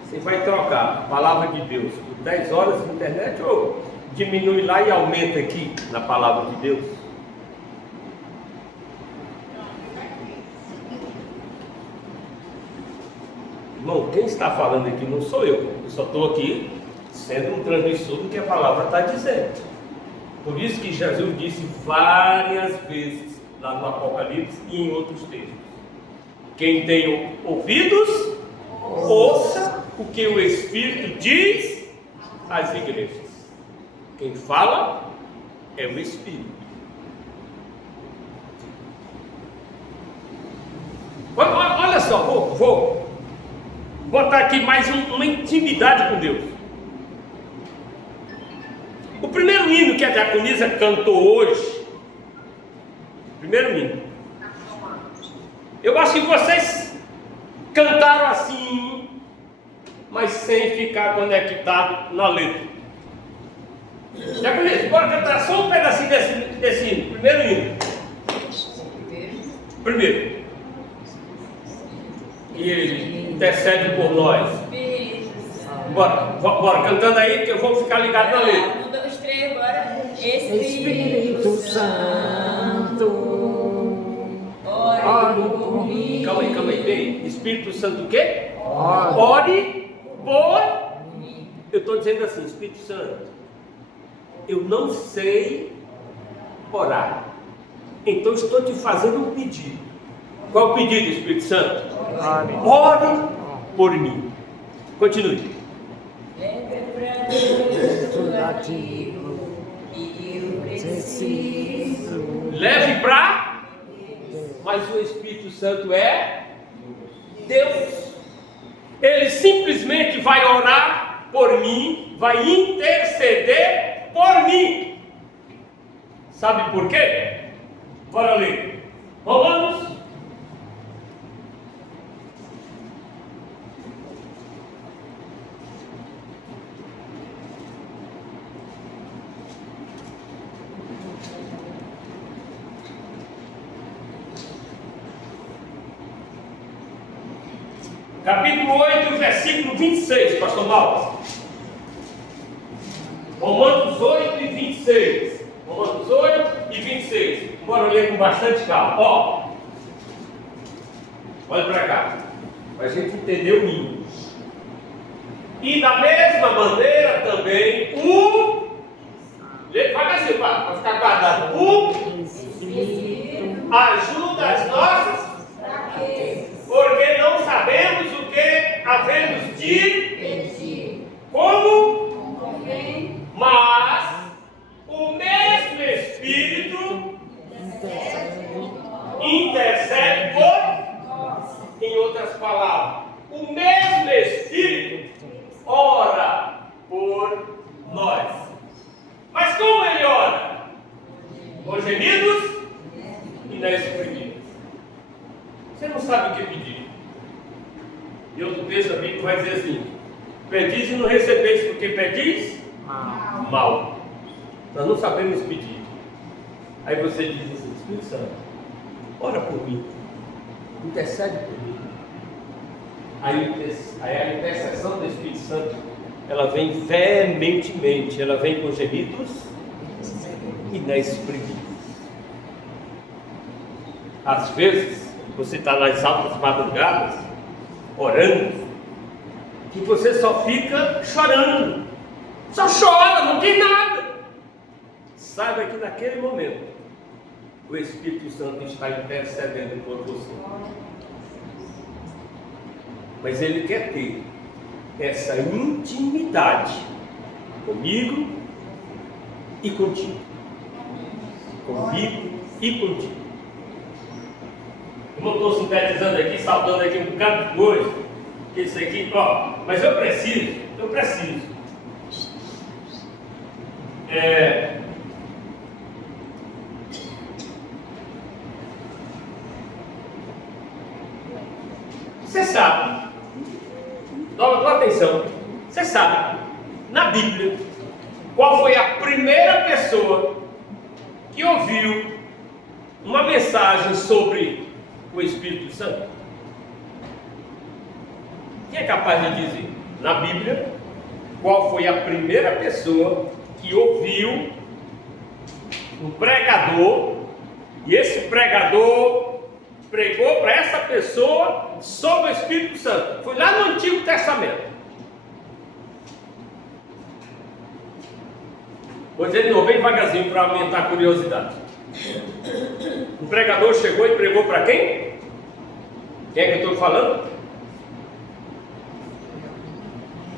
você vai trocar a palavra de Deus por 10 horas de internet ou diminui lá e aumenta aqui na palavra de Deus? Irmão, quem está falando aqui não sou eu só estou aqui sendo um transmissor do que a palavra está dizendo. Por isso que Jesus disse várias vezes lá no Apocalipse e em outros textos: quem tem ouvidos, ouça o que o Espírito diz às igrejas. Quem fala é o Espírito. Olha só, vou botar aqui mais uma intimidade com Deus. O primeiro hino que a diaconisa cantou hoje, primeiro hino, eu acho que vocês cantaram assim, mas sem ficar conectado na letra. Diaconisa, bora cantar só um pedacinho desse hino, primeiro hino. Primeiro. E ele intercede por nós. Bora cantando aí, que eu vou ficar ligado na letra. 1, 2, 3, bora. Espírito Santo, ore por mim. Calma aí, bem. Espírito Santo o quê? Ore por mim. Eu estou dizendo assim: Espírito Santo, eu não sei orar, então estou te fazendo um pedido. Qual o pedido, Espírito Santo? Ore por mim. Continue. Leve para. Mas o Espírito Santo é Deus. Ele simplesmente vai orar por mim, vai interceder por mim. Sabe por quê? Bora ler. Romanos. Capítulo 8, versículo 26, pastor Mauro. Romanos 8 e 26. Romanos 8 e 26. Bora ler com bastante calma. Ó, olha para cá, para a gente entender o mínimo. E da mesma maneira também vai assim, para ficar guardado. Ajuda as nossas fraquezas, porque não sabemos o que havemos de pedir, como convém, mas o mesmo Espírito intercede por nós. Em outras palavras, o mesmo Espírito ora por nós. Mas como ele ora? Com gemidos inexprimíveis. Você não sabe o que pedir. E outro texto da Bíblia vai dizer assim: pedis e não recebeis porque pedis mal. Nós não sabemos pedir. Aí você diz assim: Espírito Santo, ora por mim, intercede por mim. Aí a intercessão do Espírito Santo, ela vem veementemente, ela vem com gemidos inexprimíveis. Às vezes você está nas altas madrugadas orando, que você só fica chorando, só chora, não diz nada. saiba que naquele momento o Espírito Santo está intercedendo por você. Mas ele quer ter essa intimidade comigo e contigo. Comigo e contigo. Eu não estou sintetizando aqui, saltando aqui um bocado de coisa, que isso aqui, ó, mas eu preciso. Você sabe, dá atenção, você sabe, na Bíblia, qual foi a primeira pessoa que ouviu uma mensagem sobre o Espírito Santo? Quem é capaz de dizer, na Bíblia, qual foi a primeira pessoa que ouviu um pregador, e esse pregador pregou para essa pessoa sobre o Espírito Santo? Foi lá no Antigo Testamento. Vou dizer de novo, bem devagarzinho, para aumentar a curiosidade. O pregador chegou e pregou para quem? Quem é que eu estou falando?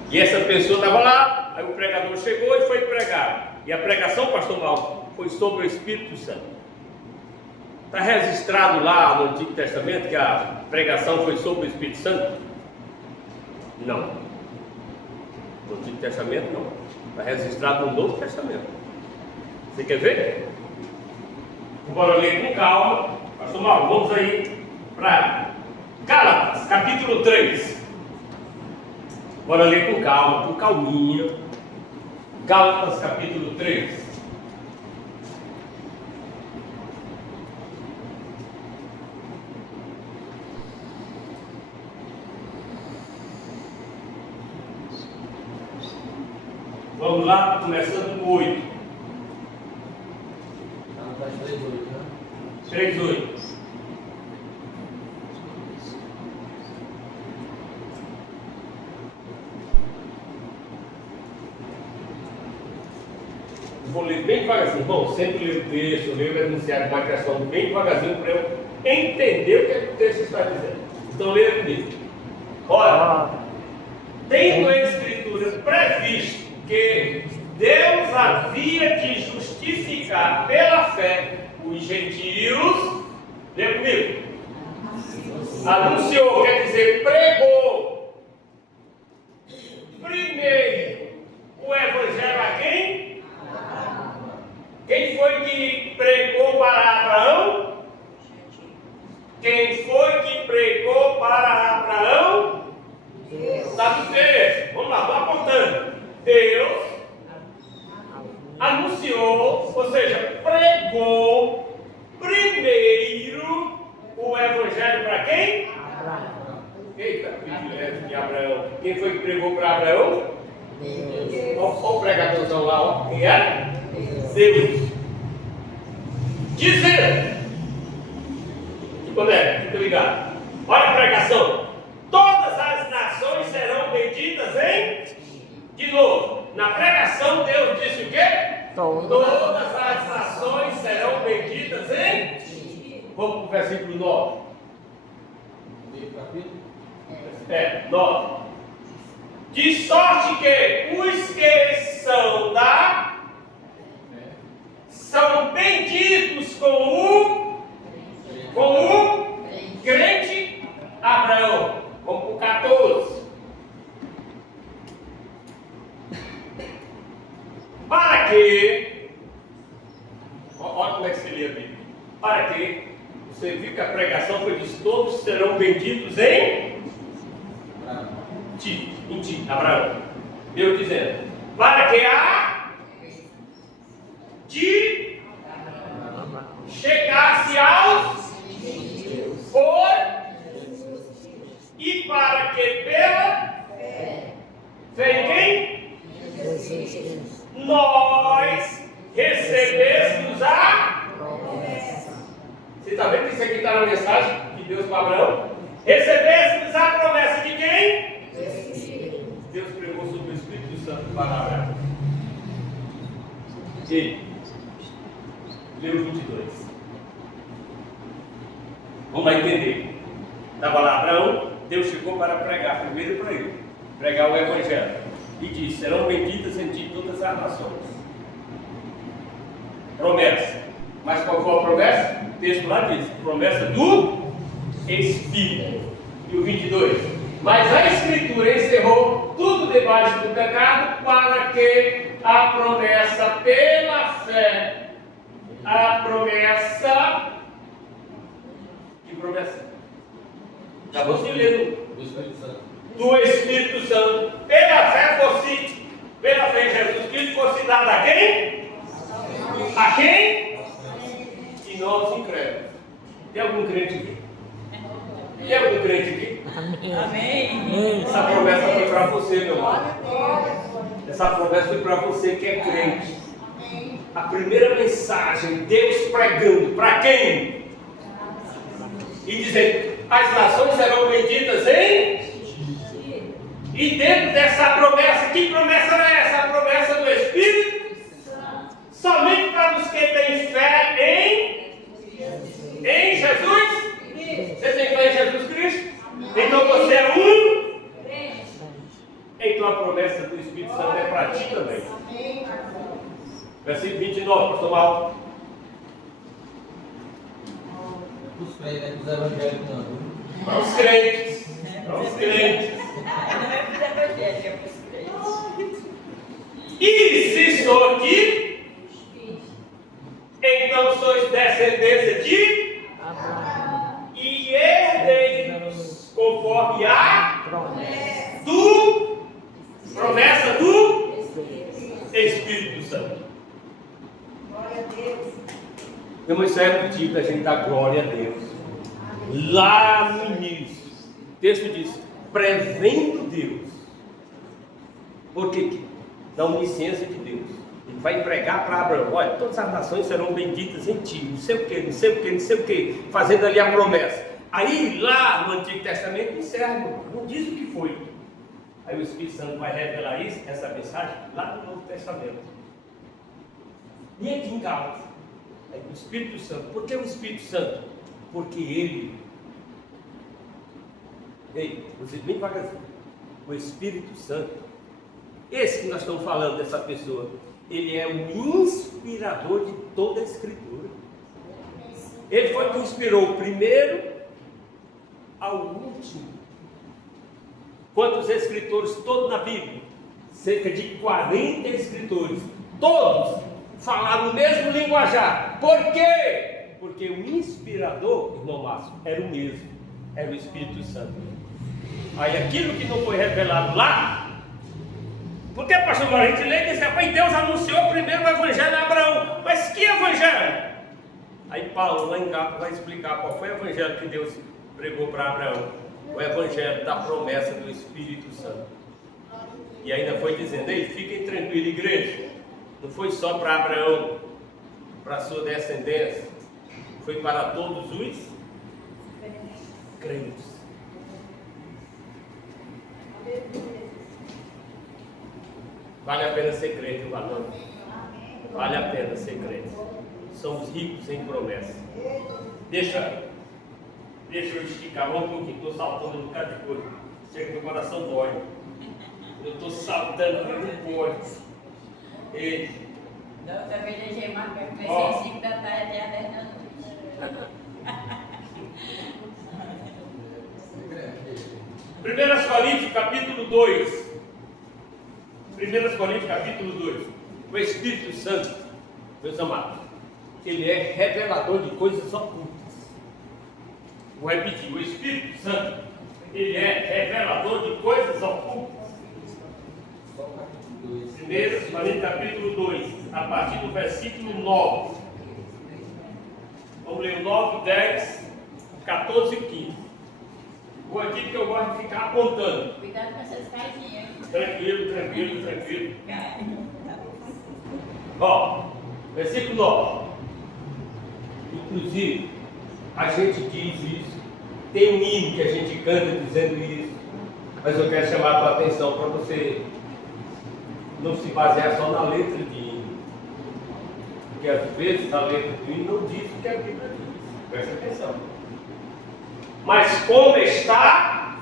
E essa pessoa estava lá, aí o pregador chegou e foi pregar. E a pregação, pastor Mauro, foi sobre o Espírito Santo. Está registrado lá no Antigo Testamento que a pregação foi sobre o Espírito Santo? Não. No Antigo Testamento não. Está registrado no Novo Testamento. Você quer ver? Bora ler com calma. Pastor Mauro, vamos aí para Gálatas, capítulo 3. Bora ler com calma, com calminha. Gálatas, capítulo 3. Vamos lá, começando com 8. Tá no 3:8, né? 3:8. Vou ler bem devagarzinho. Bom, sempre ler o texto, ler o enunciado de uma questão bem devagarzinho para eu entender o que o texto está dizendo. Então, leia comigo. Ora, tendo a Escritura previsto que Deus havia de justificar pela fé os gentios, leia comigo. Anunciou, quer dizer, pregou primeiro o Evangelho a quem? Quem foi que pregou para Abraão? Quem foi que pregou para Abraão? Sabe o texto? Vamos lá, vamos apontando. Deus anunciou, ou seja, pregou primeiro o Evangelho para quem? Abraão. Eita, privilégio de Abraão. Quem foi que pregou para Abraão? Deus. Olha o pregadorzão lá, ó. Quem era? Deus. Dizendo. E quando é? Fica ligado. Olha a pregação. Todas as nações serão benditas em... De novo, na pregação Deus disse o quê? Todas as nações serão benditas em... Vamos para o versículo 9. 9. De sorte que os que são são benditos com o crente Abraão. Vamos para o 14. Para que, olha como é que se lê a Bíblia. Para que, você viu que a pregação foi de todos serão benditos em ti, Abraão. Deus dizendo, para que de chegasse aos e para que pela fé em quem? Nós recebêssemos a promessa. Você está vendo que isso aqui está na mensagem de Deus para Abraão? Recebêssemos a promessa de quem? Deus pregou sobre o Espírito Santo para Abraão. E Lê o 22. Vamos lá entender. Estava lá Abraão, Deus chegou para pregar primeiro para ele, pregar o Evangelho. E disse: serão benditas em ti todas as nações. Promessa. Mas qual foi a promessa? O texto lá diz: promessa do Espírito. E o 22. Mas a Escritura encerrou tudo debaixo do pecado, para que a promessa pela fé, a promessa, que promessa? Acabou de ler Do Espírito Santo. do Espírito Santo, pela fé em Jesus Cristo, fosse dada a quem? A quem? E não aos incrédulos. Tem algum crente aqui? Tem algum crente aqui? Amém. Essa promessa foi para você, meu irmão. Essa promessa foi para você que é crente. A primeira mensagem, Deus pregando para quem? E dizendo: as nações serão benditas em? E dentro dessa promessa, que promessa é essa? A promessa do Espírito? Somente para os que têm fé em Jesus? Você tem fé em Jesus Cristo? Então você é um? Então a promessa do Espírito Santo é para ti também. Versículo 29, pastor Mauro. Os crentes, né? Os evangélicos não. Para os crentes. Para os crentes. Não é para os evangélicos, é para os crentes. E se estou aqui, então sois descendência de e herdeiros, conforme a promessa do Espírito Santo. Meu irmão, isso é motivo da gente dar glória a Deus. Lá no início, o texto diz: prevendo Deus. Por quê? Da onisciência de Deus. Ele vai pregar para Abraão: olha, todas as nações serão benditas em ti, não sei o que, não sei o que, não sei o que, fazendo ali a promessa. Aí lá no Antigo Testamento encerra, não diz o que foi. Aí o Espírito Santo vai revelar isso, essa mensagem, lá no Novo Testamento. E aqui em Gálatas, aí o Espírito Santo. Por que o Espírito Santo? Porque ele, você bem devagarzinho, o Espírito Santo, esse que nós estamos falando dessa pessoa, ele é o inspirador de toda a Escritura. Ele foi que inspirou o primeiro ao último. Quantos escritores, todos na Bíblia? Cerca de 40 escritores, todos falaram o mesmo linguajar. Por quê? Porque o inspirador, irmão Márcio, era o mesmo, era o Espírito Santo. Aí aquilo que não foi revelado lá, porque pastor Mauro, a gente lê e diz: rapaz, Deus anunciou primeiro o Evangelho a Abraão. Mas que Evangelho? Aí Paulo lá em Gálatas vai explicar qual foi o Evangelho que Deus pregou para Abraão. O Evangelho da promessa do Espírito Santo. E ainda foi dizendo: ei, fiquem tranquilos, igreja. Não foi só para Abraão, para a sua descendência, foi para todos os crentes. Vale a pena ser crente, valor. Vale a pena ser crente. Somos ricos em promessa. Deixa eu esticar um pouquinho, estou saltando um bocado de coisa. Chega que meu coração dói. Eu estou saltando, mas não pode. Da outra vez a gente marca, comecei às 5 da tarde até às 10 da noite. 1 Coríntios capítulo 2. 1 Coríntios capítulo 2. O Espírito Santo, meus amados, ele é revelador de coisas ocultas. Vou repetir: o Espírito Santo, ele é revelador de coisas ocultas. 1 Coríntios capítulo 2, a partir do versículo 9. Vamos ler o 9, 10, 14 e 15. Vou aqui porque eu gosto de ficar apontando. Cuidado com essas caixinhas. Tranquilo. Ó, versículo 9. Inclusive, a gente diz isso. Tem um hino que a gente canta dizendo isso. Mas eu quero chamar a tua atenção para você não se basear só na letra de hino. Porque às vezes a letra do hino não diz o que a Bíblia diz. Presta atenção. Mas como está,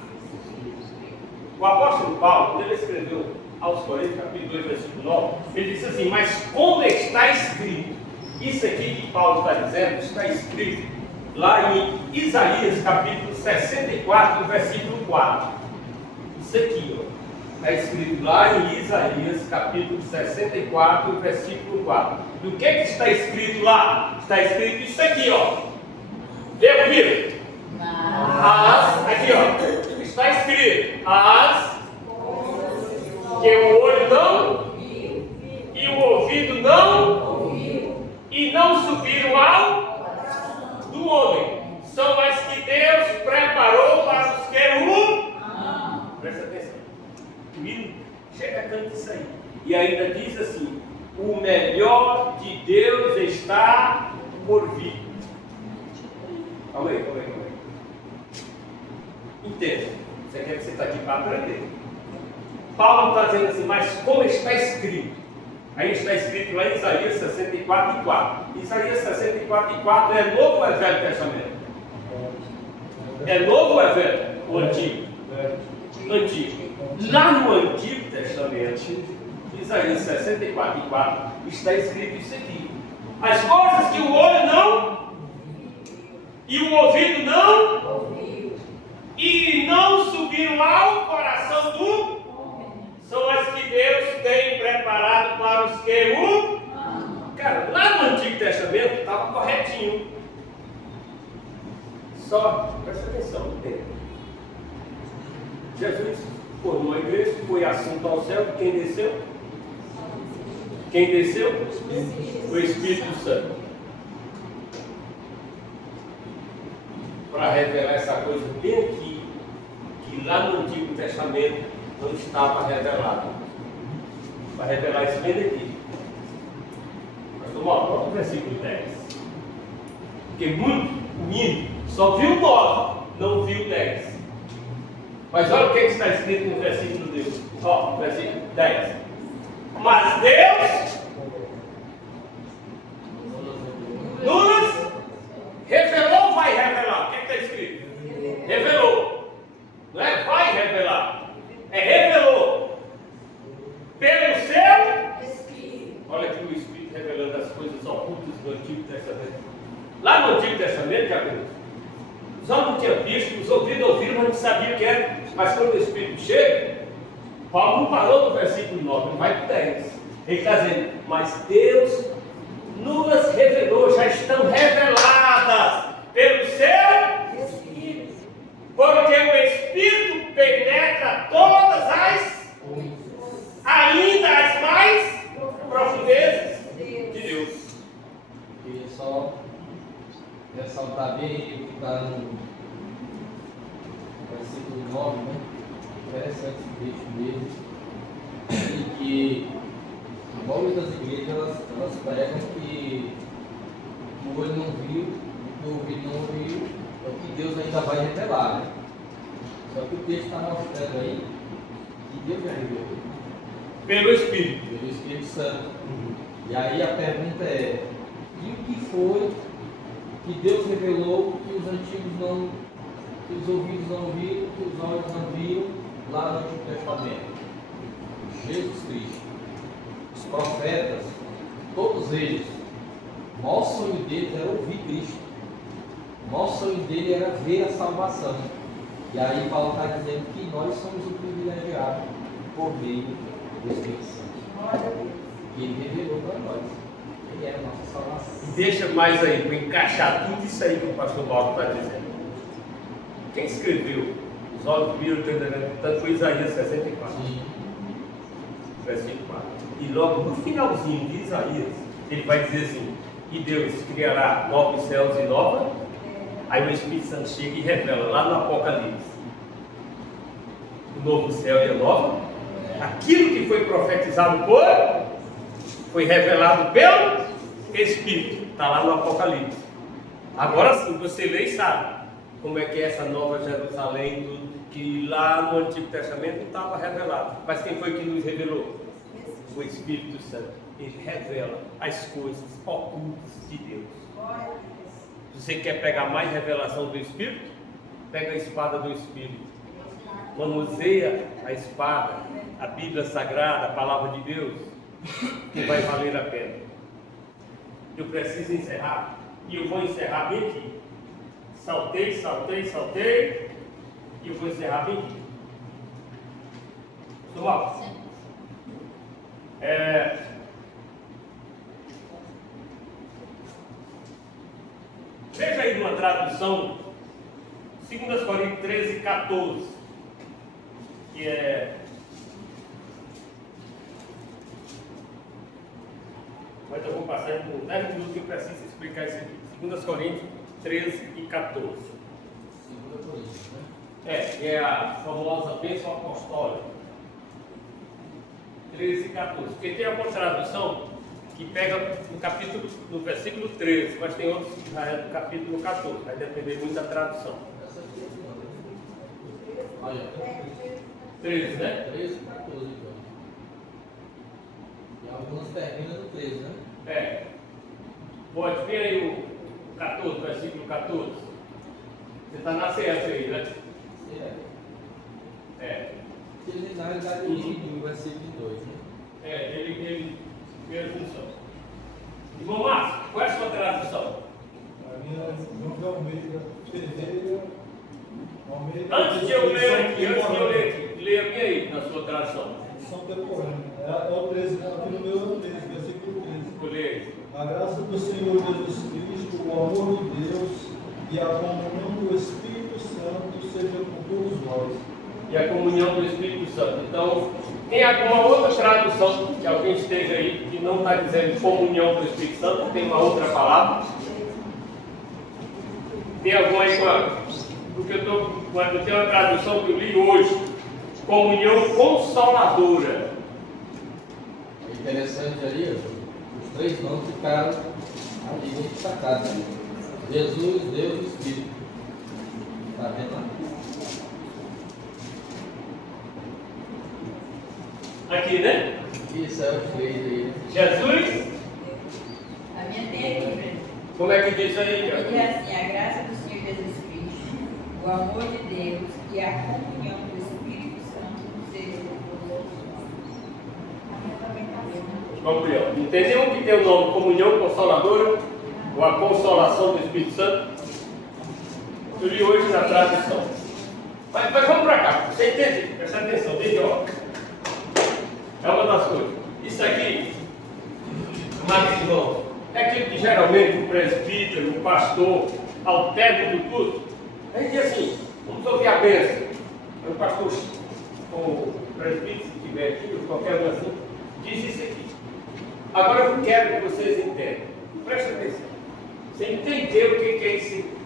o apóstolo Paulo, quando ele escreveu aos Coríntios, capítulo 2, versículo 9, ele disse assim: mas como está escrito, isso aqui que Paulo está dizendo, está escrito lá em Isaías, capítulo 64, versículo 4. Isso aqui, ó, está escrito lá em Isaías, capítulo 64, versículo 4. E o que está escrito lá? Está escrito isso aqui, ó. Lê comigo. Aqui, ó, está escrito: as que o olho não e o ouvido não e não subiram ao do homem, são as que Deus preparou para os que o... Presta atenção. O hino chega tanto isso aí. E ainda diz assim: o melhor de Deus está por vir. Calma aí. Entenda. Você quer que você está aqui para aprender. Paulo está dizendo assim: mas como está escrito? Aí está escrito lá em Isaías 64, 4. Isaías 64, 4 é Novo ou é Velho Testamento? É Novo ou é Velho? O Antigo? Antigo. Lá no Antigo Testamento, Isaías 64, 4, está escrito isso aqui: as coisas que o olho não e o ouvido não e não subiram ao coração do, são as que Deus tem preparado para os que o... Cara, lá no Antigo Testamento estava corretinho. Só, presta atenção, entenda. Jesus formou a igreja, foi assunto ao céu, quem desceu? Quem desceu? O Espírito Santo. Para revelar essa coisa bem aqui, que lá no Antigo Testamento não estava revelado. Para revelar isso bem aqui. Mas vamos lá, para o versículo 10. Porque muito hino só viu 9, não viu 10. Mas olha o que está escrito no versículo 10. Ó, versículo 10. Mas Deus nos revelou ou vai revelar? O que está escrito? Revelou. Não é vai revelar. É revelou. Pelo seu Espírito. Olha aqui o Espírito revelando as coisas ocultas do Antigo Testamento. Lá no Antigo Testamento, Gabriel, os homens não tinham visto, os ouvidos ouviram, mas não sabiam o que era. Mas quando o Espírito chega, Paulo não parou no versículo 9, ele vai para o 10. Ele está dizendo: mas Deus nos revelou, já estão reveladas pelo seu Espírito. Porque o Espírito penetra todas as, ainda as mais profundezas de Deus. Queria só ressaltar bem o que está no versículo 9, né? Interessante esse texto mesmo. E que a maioria das igrejas elas pregam que o olho não viu, o ouvido não ouviu, é o que Deus ainda vai revelar, né? Só que o texto está mostrando aí que Deus já revelou Pelo Espírito. pelo Espírito Santo. E aí a pergunta é: e o que foi que Deus revelou que os antigos não, que os ouvidos não ouviram, que os olhos não viram lá no Antigo Testamento? Jesus Cristo. Os profetas, todos eles, o maior sonho deles era ouvir Cristo. O maior sonho dele era ver a salvação. E aí Paulo está dizendo que nós somos o privilegiado por meio do Espírito Santo. E ele revelou para nós. Ele é a nossa salvação. Deixa mais aí, para encaixar tudo isso aí que o pastor Mauro está dizendo. Quem escreveu? Os olhos viram, tanto foi Isaías 64. Sim. Versículo 4. E logo no finalzinho de Isaías, ele vai dizer assim: e Deus criará novos céus e nova. Aí o Espírito Santo chega e revela lá no Apocalipse o novo céu e a nova. Aquilo que foi profetizado foi revelado pelo Espírito. Está lá no Apocalipse. Agora sim, você lê e sabe como é que é essa nova Jerusalém, tudo que lá no Antigo Testamento não estava revelado. Mas quem foi que nos revelou? O Espírito Santo. Ele revela as coisas ocultas de Deus. Glória a Deus. Se você quer pegar mais revelação do Espírito, pega a espada do Espírito. Manuseia a espada, a Bíblia Sagrada, a Palavra de Deus, que vai valer a pena. Eu preciso encerrar, e eu vou encerrar bem aqui. Saltei, e eu vou encerrar bem aqui. Pessoal, veja aí numa tradução, 2 Coríntios 13, 14, que é... Mas eu vou passar por 10 minutos que eu preciso explicar isso aqui. 2 Coríntios 13 e 14. 2 Coríntios, né? Que é a famosa bênção apostólica. 13 e 14. Porque tem alguma tradução que pega no versículo 13, mas tem outros que já é do capítulo 14. Vai depender muito da tradução. Essa aqui é não. Olha, 13, né? 13 e 14, então. E algumas terminam no 13, né? Pode ver aí o 14, versículo 14. Você está na CS aí, né? Ele na realidade no versículo 2, né? Ele função. Irmão Márcio, qual é a sua tradução? A minha é Almeida Ferreira. Antes de eu ler, leia bem aí na sua tradução. São temporâneos. É o 13, aqui no meu é o 13, versículo 13. Leia. A graça do Senhor Jesus Cristo, o amor de Deus e a comunhão do Espírito Santo seja com todos nós. E a comunhão do Espírito Santo. Então, tem alguma outra tradução que alguém esteja aí que não está dizendo comunhão do Espírito Santo? Tem uma outra palavra? Tem alguma aí porque eu tenho uma tradução que eu li hoje. Comunhão consoladora. É interessante ali, os 3 nomes ficaram ali destacados. Jesus, Deus e Espírito. Está vendo lá? Aqui, né? Isso é os 3 aí, né? Jesus. A minha tem aqui, né? Como é que diz aí, Ele cara? diz assim: a graça do Senhor Jesus Cristo, o amor de Deus e a comunhão do Espírito Santo seja com todos nós. Vamos ver. Entendeu que tem o nome comunhão consoladora? Ou a consolação do Espírito Santo? Eu li hoje na tradução. Mas vamos para cá. Você entende? Presta atenção. Veja, ó. É uma das coisas. Isso aqui, amados irmãos, é aquilo que geralmente o presbítero, o pastor, ao término do culto, a gente diz assim, vamos ouvir a bênção. O pastor, o presbítero, se estiver aqui, ou qualquer um assim, diz isso aqui. Agora eu quero que vocês entendam. Presta atenção. Você entendeu o que é isso aqui?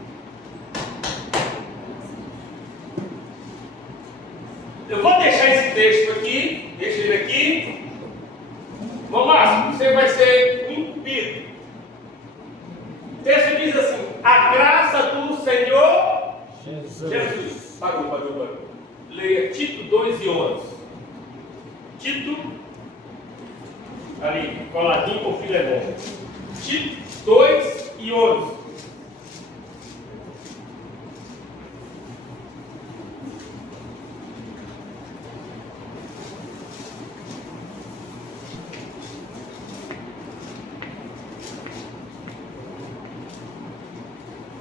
Eu vou deixar esse texto aqui, deixa ele aqui. Márcio, você vai ser incumbido. O texto diz assim: a graça do Senhor Jesus. Parou. Leia Tito 2 e 11. Tito, ali, coladinho com Filemão. Tito 2 e 11.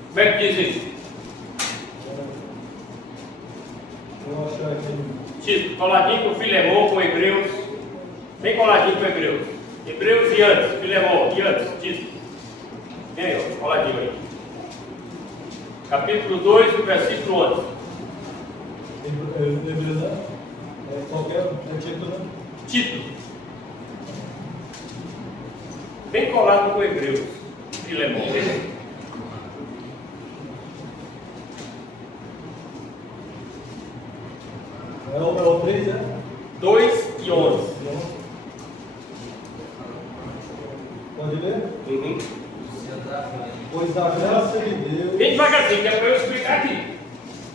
Como é que diz isso? Vou achar aqui. Tito, coladinho com Filemão, com Hebreus. Bem coladinho com Hebreus. Hebreus e antes, Filemão e antes, Tito. Vem aí, ó, coladinho aí. Capítulo 2, versículo 11. Hebreus, qualquer Tito, né? Tito. Bem colado com Hebreus. Filemão. É o 3, né? 2 e 11. Pode ler? Uhum. Pois a graça de Deus. Bem devagarzinho, que é para eu explicar aqui.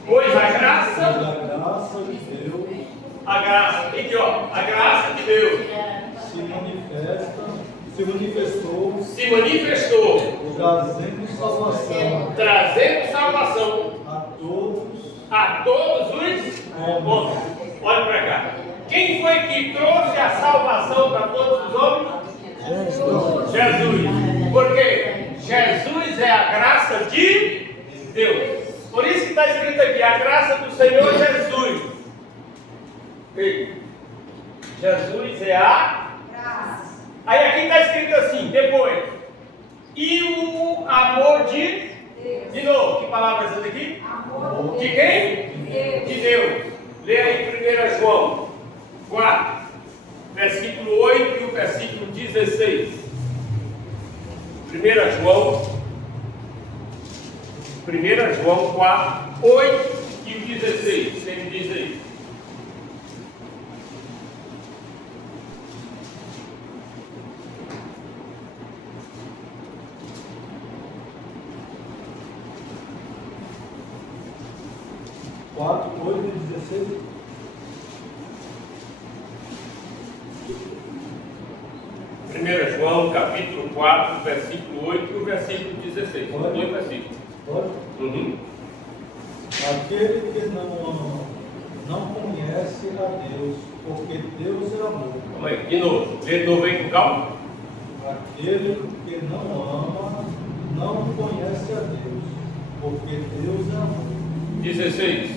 Pois a graça. De Deus A graça. Aqui, ó. A graça de Deus se manifesta se manifestou, trazendo salvação a a todos os homens. Olha para cá. Quem foi que trouxe a salvação para todos os homens? Jesus. Porque Jesus é a graça de Deus. Por isso que está escrito aqui, a graça do Senhor Jesus. Ei, Jesus é a graça. Aí aqui está escrito assim, depois. E o amor de Deus. De novo, que palavra é essa daqui? Amor de quem? De Deus. Lê aí 1 João 4, versículo 8 e o versículo 16. 1 João 4, 8 e o 16. Ele diz aí. quatro, 8 e 16. João capítulo 4, versículo 8 e o versículo 16. São dois versículos. Pode? Aquele que não ama não conhece a Deus, porque Deus é amor. Calma aí, de novo. Lê de novo aí com calma. Aquele que não ama não conhece a Deus, porque Deus é amor. 16.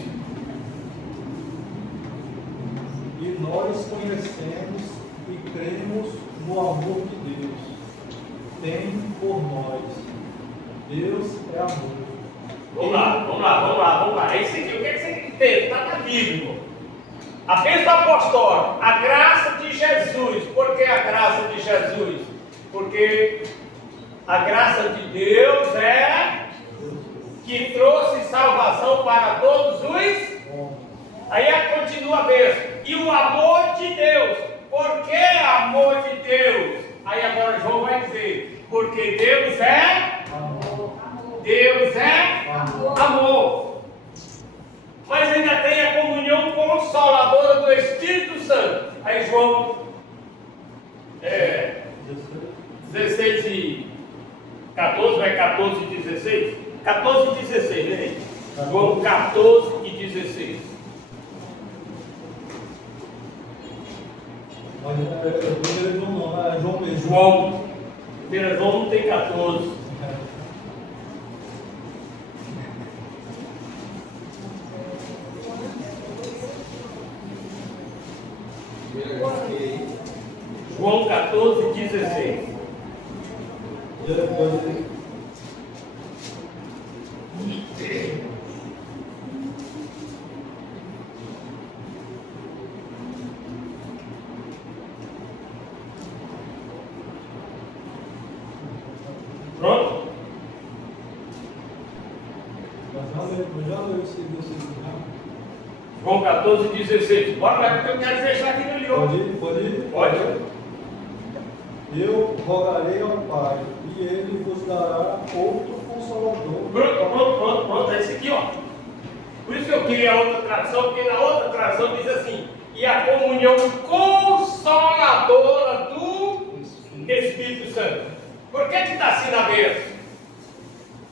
E nós conhecemos e cremos no amor que Deus tem por nós. Deus é amor. Vamos lá. É isso aqui, o que você entende? Está na Bíblia. A bênção apostólica, a graça de Jesus. Por que a graça de Jesus? Porque a graça de Deus é que trouxe salvação para todos os. Aí continua a bênção. E o amor de Deus. Por que amor de Deus? Aí agora João vai dizer, porque Deus é amor. Deus é amor. Mas ainda tem a comunhão consoladora do Espírito Santo. Aí João 16 e 14, vai 14 e 16? 14 e 16, né? João 14 e 16. Mas primeiro João não, é João mesmo. Primeiro João não tem 14. João 14, 16. Pronto? Já leu esse versículo. João 14, 16. Bora lá, porque eu quero fechar aqui no livro. Pode ir? Pode. Eu rogarei ao Pai, e Ele vos dará outro Consolador. Pronto. É esse aqui, ó. Por isso que eu queria a outra tradução, porque na outra tradução diz assim: e a comunhão consoladora do Espírito Santo. Por que está assim na bênção?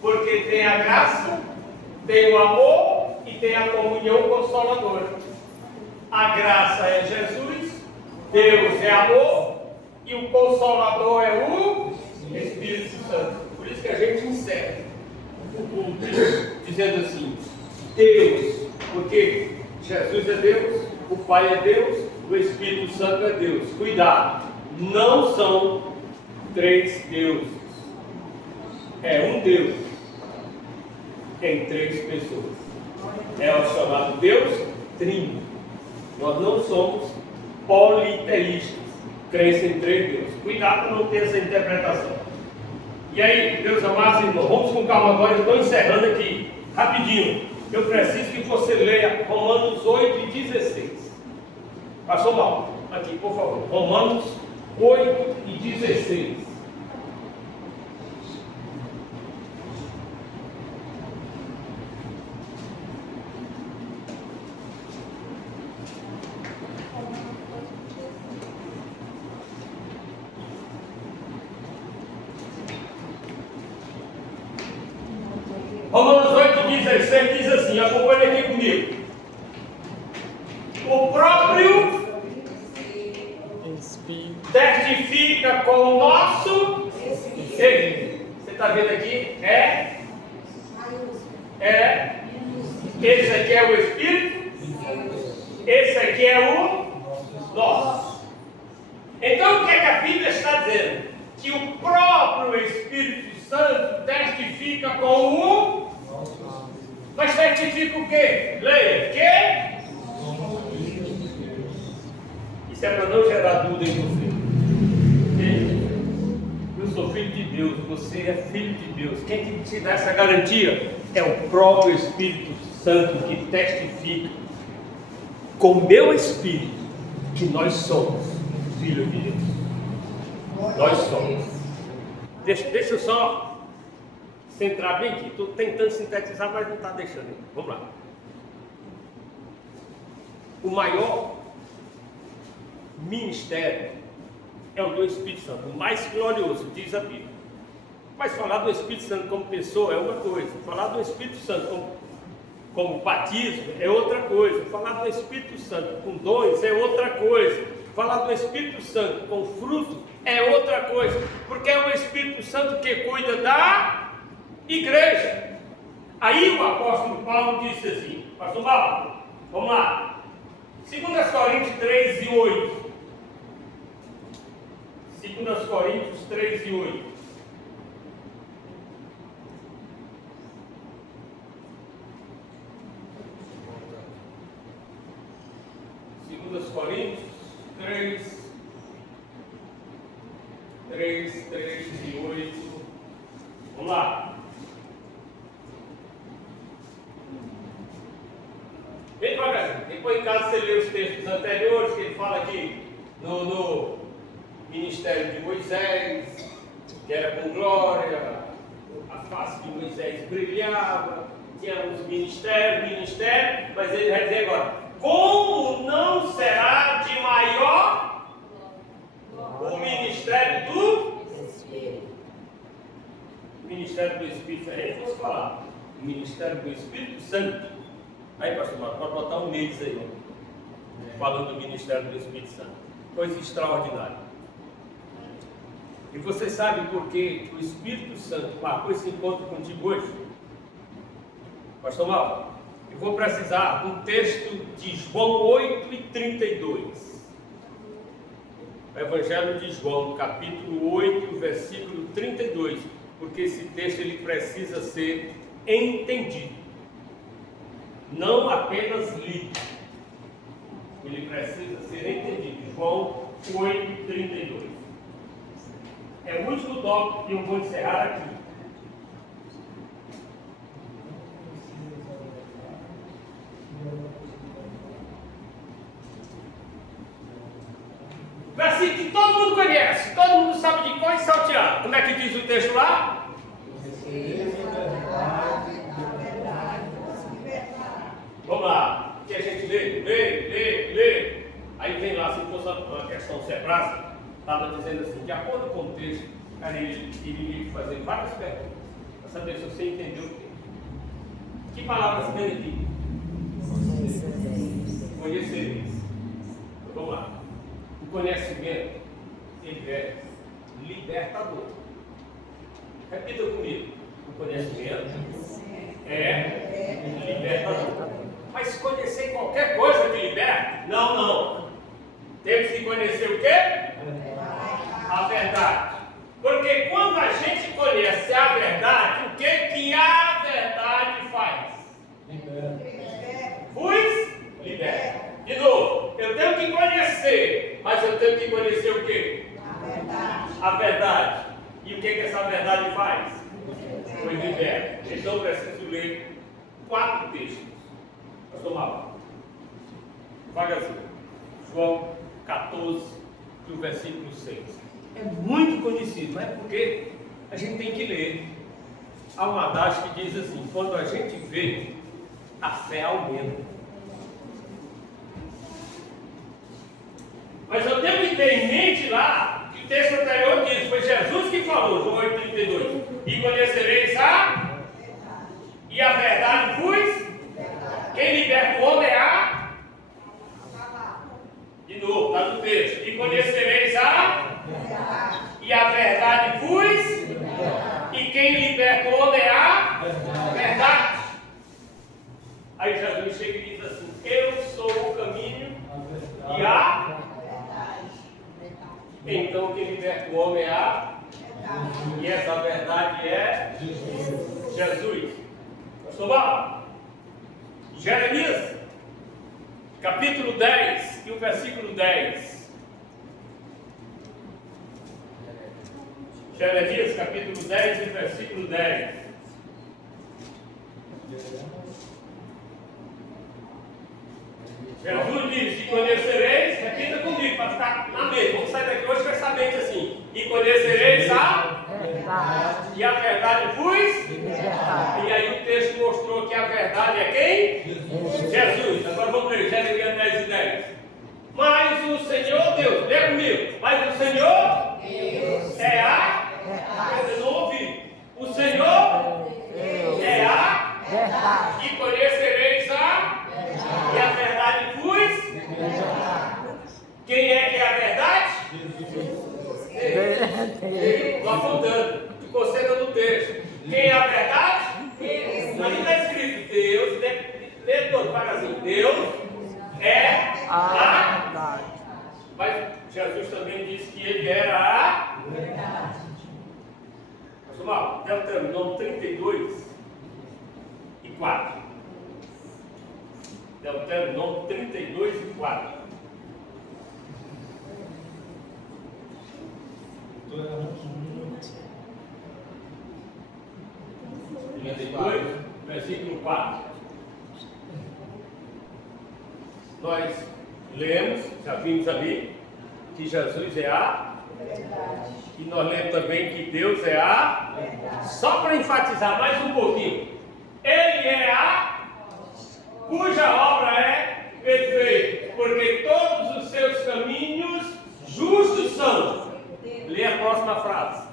Porque tem a graça, tem o amor e tem a comunhão consoladora. A graça é Jesus, Deus é amor e o Consolador é o Espírito Santo. Por isso que a gente encerra o culto dizendo assim: Deus, porque Jesus é Deus, o Pai é Deus, o Espírito Santo é Deus. Cuidado, não são três deuses, é um Deus em três pessoas. É o chamado Deus Trino. Nós não somos politeístas, crença em três deuses. Cuidado para não ter essa interpretação. E aí, meus amados irmãos, vamos com calma agora. Eu estou encerrando aqui, rapidinho. Eu preciso que você leia Romanos 8 e 16. Passou mal? Aqui, por favor. Romanos 8 e 16. Romanos 8,16 diz assim, acompanha aqui comigo. O próprio testifica com o nosso Espírito. Você está vendo aqui? Esse aqui é o Espírito, esse aqui é o nosso. Então o que é que a Bíblia está dizendo? Que o próprio Espírito Santo testifica com o... Mas testifica o quê? Leia, o quê? Isso é para não gerar dúvida em você. Eu sou filho de Deus, você é filho de Deus. Quem que te dá essa garantia? É o próprio Espírito Santo que testifica com o meu Espírito que nós somos filhos de Deus. Nós somos. Deixa eu só centrar bem aqui. Estou tentando sintetizar, mas não está deixando. Vamos lá. O maior ministério é o do Espírito Santo, o mais glorioso, diz a Bíblia. Mas falar do Espírito Santo como pessoa é uma coisa, falar do Espírito Santo como batismo é outra coisa, falar do Espírito Santo com dons é outra coisa, falar do Espírito Santo com fruto é outra coisa, porque é o Espírito Santo que cuida da igreja. Aí o apóstolo Paulo disse assim, pastor Paulo, vamos lá, 2 Coríntios 3 e 8. 2 Coríntios 3 e 8. Coríntios 3 e 8. Vamos lá. Bem devagarzinho. Depois em casa você lê os textos anteriores que ele fala aqui no ministério de Moisés, que era com glória, a face de Moisés brilhava, tinha os ministérios, mas ele vai dizer agora, como não será de maior o ministério do Espírito? O ministério do Espírito, aí vamos falar, o ministério do Espírito Santo. Aí, pastor Marcos, pode botar um mês aí, falando do ministério do Espírito Santo. Coisa extraordinária. E você sabe por que o Espírito Santo marcou esse encontro contigo hoje? Pastor Marcos, eu vou precisar de um texto de João 8 e 32. O Evangelho de João, capítulo 8, versículo 32. Porque esse texto ele precisa ser entendido. Não apenas lido. Ele precisa ser entendido. João 8, 32. É o último tópico que eu vou encerrar aqui. Versículo que todo mundo conhece, todo mundo sabe de cor e salteado. Como é que diz o texto lá? Vamos lá, que a gente lê. Aí vem lá, se fosse uma questão Sebrasca, estava dizendo assim, de acordo com o texto, cara, ele iria fazer várias perguntas, para saber se você entendeu o quê. Que palavras tem aqui? Conhecereis. Então, vamos lá. O conhecimento, ele é libertador. Repita comigo. O conhecimento é libertador. Mas conhecer qualquer coisa que liberta? Não. Temos que conhecer o quê? A verdade. Porque quando a gente conhece a verdade, o que a verdade faz? Liberta. De novo, eu tenho que conhecer, mas eu tenho que conhecer o quê? A verdade. E o que essa verdade faz? Foi liberta. Então eu preciso ler 4 textos. Pastor Mauro, devagarzinho. João 14, do versículo 6. É muito conhecido, mas é porque a gente tem que ler. Há um adágio que diz assim: quando a gente vê, a fé aumenta. Mas eu tenho que ter em mente lá que o texto anterior diz, foi Jesus que falou, João 8,32. E conhecereis a quem liberta o homem é a verdade. Aí Jesus chega e diz assim: eu sou o caminho e a então quem liberta o homem é a e essa verdade é Jesus. Pastor Paulo, Jeremias, capítulo 10 e o versículo 10. Jeremias, capítulo 10 e versículo 10. Jesus diz: e conhecereis, repita comigo, para ficar na mente. Vamos sair daqui hoje com essa mente assim. E conhecereis a verdade. E a verdade vos libertar. E aí o texto mostrou que a verdade é quem? Jesus. Agora vamos ler Jeremias 10 e 10. Mas o Senhor Deus, lê comigo. Mas o Senhor Deus é a verdade. Eu não ouvi. O Senhor Deus é a verdade. E conhecereis a verdade. E a verdade vos libertar. Quem é que é a verdade? Deus. Estou apontando. Te conceda no texto. Quem é a verdade? Deus. Ali está escrito Deus. Lê todo devagarzinho. Deus é a verdade. Mas Jesus também disse que ele era a verdade. Mas vamos lá. Deuteronômio 32 e 4. Deuteronômio 32 e 4. Versículo 4. Nós lemos, já vimos ali, que Jesus é a verdade. E nós lemos também que Deus é a verdade. Só para enfatizar mais um pouquinho. Ele é a cuja obra é perfeita, porque todos os seus caminhos justos são. Lê a próxima frase.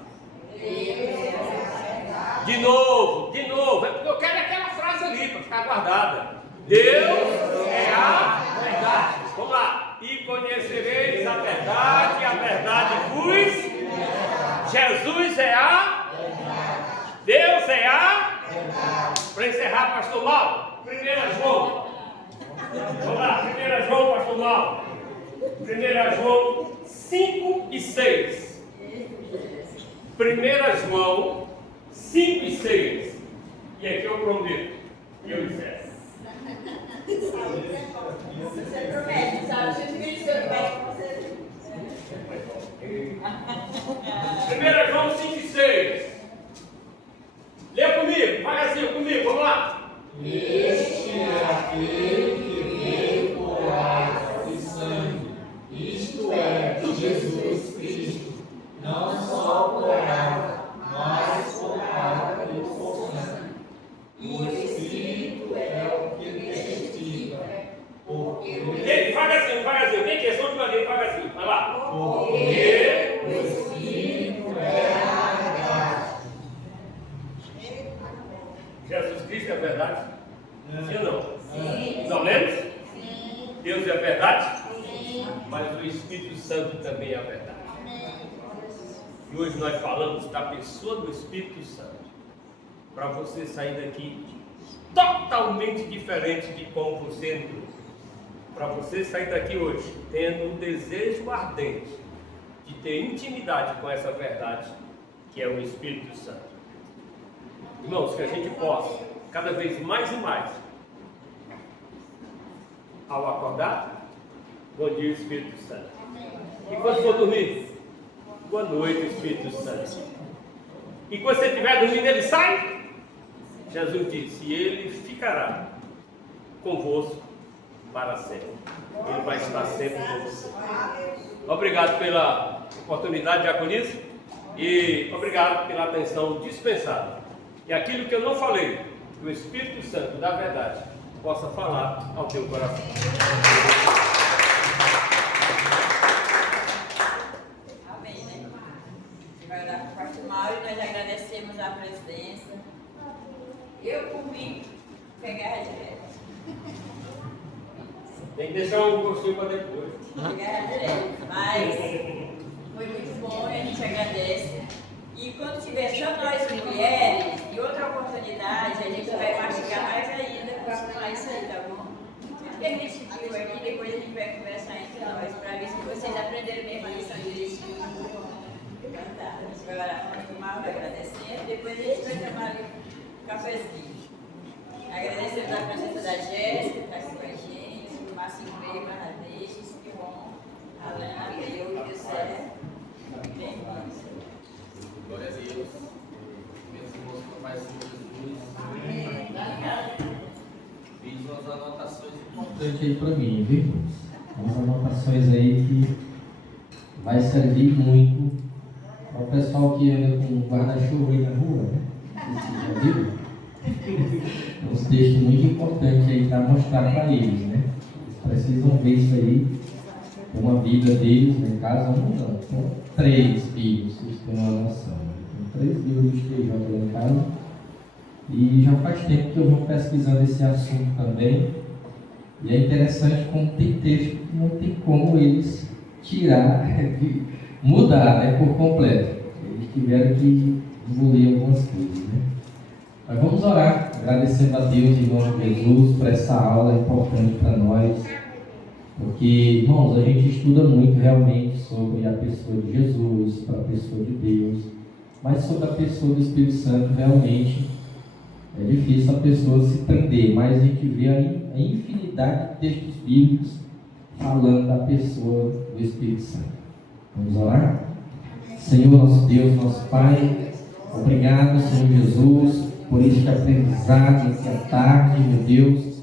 De novo, eu quero aquela frase ali para ficar guardada. Deus é a verdade. Vamos lá. E conhecereis a verdade vos. Jesus é a verdade. Deus é a verdade. Para encerrar, pastor Mauro, 1 João. Vamos lá, 1 João, pastor Mauro. 1 João 5 e 6. 1 João 5 e 6. E aqui eu prometo. E eu disse. Você promete, sabe? Você me 1 João 5 e 6. Lê comigo, devagarzinho comigo, vamos lá. Este é aquele que veio por água e sangue, isto é, de Jesus Cristo, não só por água, mas por água e por sangue. E o Espírito é o que testifica, porque Devagarzinho, tem questão de maneira devagarzinho, vai lá. Porque o Espírito é a verdade. Jesus Cristo é a verdade? Sim ou não? Sim. Não lemos? Sim. Deus é a verdade? Sim. Mas o Espírito Santo também é a verdade. E hoje nós falamos da pessoa do Espírito Santo. Para você sair daqui totalmente diferente de como você entrou. Para você sair daqui hoje tendo um desejo ardente de ter intimidade com essa verdade, que é o Espírito Santo. Irmãos, que a gente possa, cada vez mais e mais, ao acordar, bom dia, Espírito Santo. E quando for dormir, boa noite, Espírito Santo. E quando você estiver dormindo, ele sai. Jesus disse, e ele ficará convosco para sempre. Ele vai estar sempre com você. Obrigado pela oportunidade, diaconisa, e obrigado pela atenção dispensada. E aquilo que eu não falei, que o Espírito Santo da verdade possa falar ao teu coração. Amém, né? Você vai orar para o pastor Mauro e nós agradecemos a presença. Eu, por mim, pegar direto. Tem que deixar um gostinho para depois. Pegar direto. Mas foi muito bom e a gente agradece. E quando tiver só nós mulheres, em outra oportunidade, a gente vai mastigar mais ainda para falar isso aí, tá bom? Tudo que a gente viu aqui, depois a gente vai conversar entre nós, para ver se vocês aprenderam mesmo a lição direitinho. Então tá, a gente vai orar para tomar, vai agradecendo, depois a gente vai tomar um cafezinho. Agradecemos a presença da Jéssica, que está aqui com a gente, o Marcinho veio, Manadeixes, que bom, a Lana veio e deu certo. Bem-vindos. Glória a Deus. Meus irmãos, Pai Senhor Jesus. Fiz umas anotações importantes aí para mim, viu? Umas anotações aí que vai servir muito para o pessoal que anda com guarda-chuva aí na rua, né? Vocês já viram? É um texto muito importante aí para mostrar para eles, né? Eles precisam ver isso aí. Tem uma Bíblia deles, né? Em casa, não, são 3 Bíblias, vocês têm uma noção. Tem 3 livros de TJ lá em casa. E já faz tempo que eu venho pesquisando esse assunto também. E é interessante como tem texto que não tem como eles tirar, mudar, né, por completo. Eles tiveram que engolir algumas coisas, né? Mas vamos orar, agradecendo a Deus em nome de Jesus por essa aula importante para nós. Porque, irmãos, a gente estuda muito realmente sobre a pessoa de Jesus, para a pessoa de Deus, mas sobre a pessoa do Espírito Santo realmente é difícil a pessoa se prender, mas a gente vê a infinidade de textos bíblicos falando da pessoa do Espírito Santo. Vamos orar? Senhor, nosso Deus, nosso Pai, obrigado, Senhor Jesus, por este aprendizado, essa tarde, meu Deus,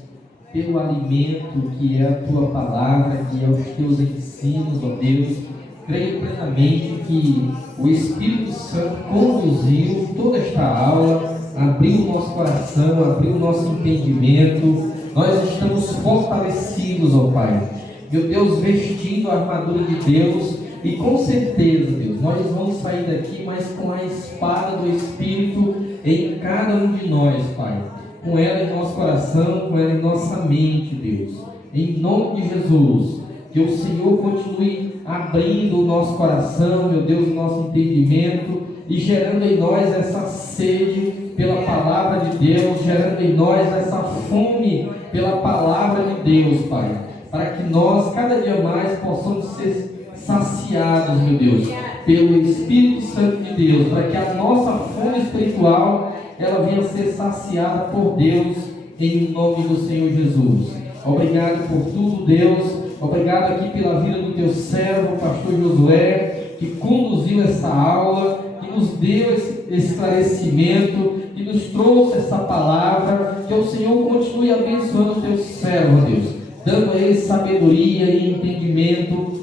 pelo alimento que é a Tua palavra, que é os Teus ensinos, ó Deus. Creio plenamente que o Espírito Santo conduziu toda esta aula, abriu o nosso coração, abriu o nosso entendimento. Nós estamos fortalecidos, ó Pai. Meu Deus, vestindo a armadura de Deus, e com certeza, Deus, nós vamos sair daqui, mas com a espada do Espírito em cada um de nós, Pai. Com ela em nosso coração, com ela em nossa mente, Deus. Em nome de Jesus, que o Senhor continue abrindo o nosso coração, meu Deus, o nosso entendimento e gerando em nós essa sede pela palavra de Deus, gerando em nós essa fome pela palavra de Deus, Pai. Para que nós, cada dia mais, possamos ser saciados, meu Deus, pelo Espírito Santo de Deus, para que a nossa fome espiritual ela venha ser saciada por Deus, em nome do Senhor Jesus. Obrigado por tudo, Deus. Obrigado aqui pela vida do teu servo, o pastor Josué, que conduziu essa aula, que nos deu esse esclarecimento, que nos trouxe essa palavra. Que o Senhor continue abençoando o teu servo, Deus, dando a ele sabedoria e entendimento,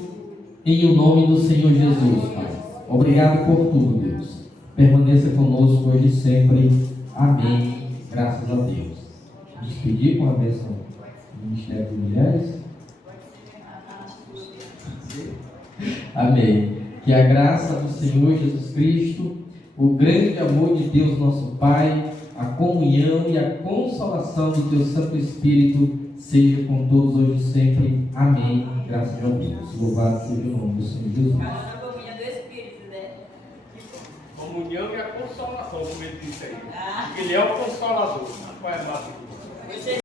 em o nome do Senhor Jesus, Pai. Obrigado por tudo, Deus. Permaneça conosco hoje e sempre. Amém. Graças a Deus. Despedir com a bênção do Ministério de Mulheres. Amém. Que a graça do Senhor Jesus Cristo, o grande amor de Deus nosso Pai, a comunhão e a consolação do teu Santo Espírito seja com todos hoje e sempre. Amém. Graças a Deus. Louvado seja o nome do Senhor Jesus. A comunhão do Espírito, né? Comunhão e a consolação, como ele disse aí. Ah. Ele é o consolador. Qual é a nossa? Você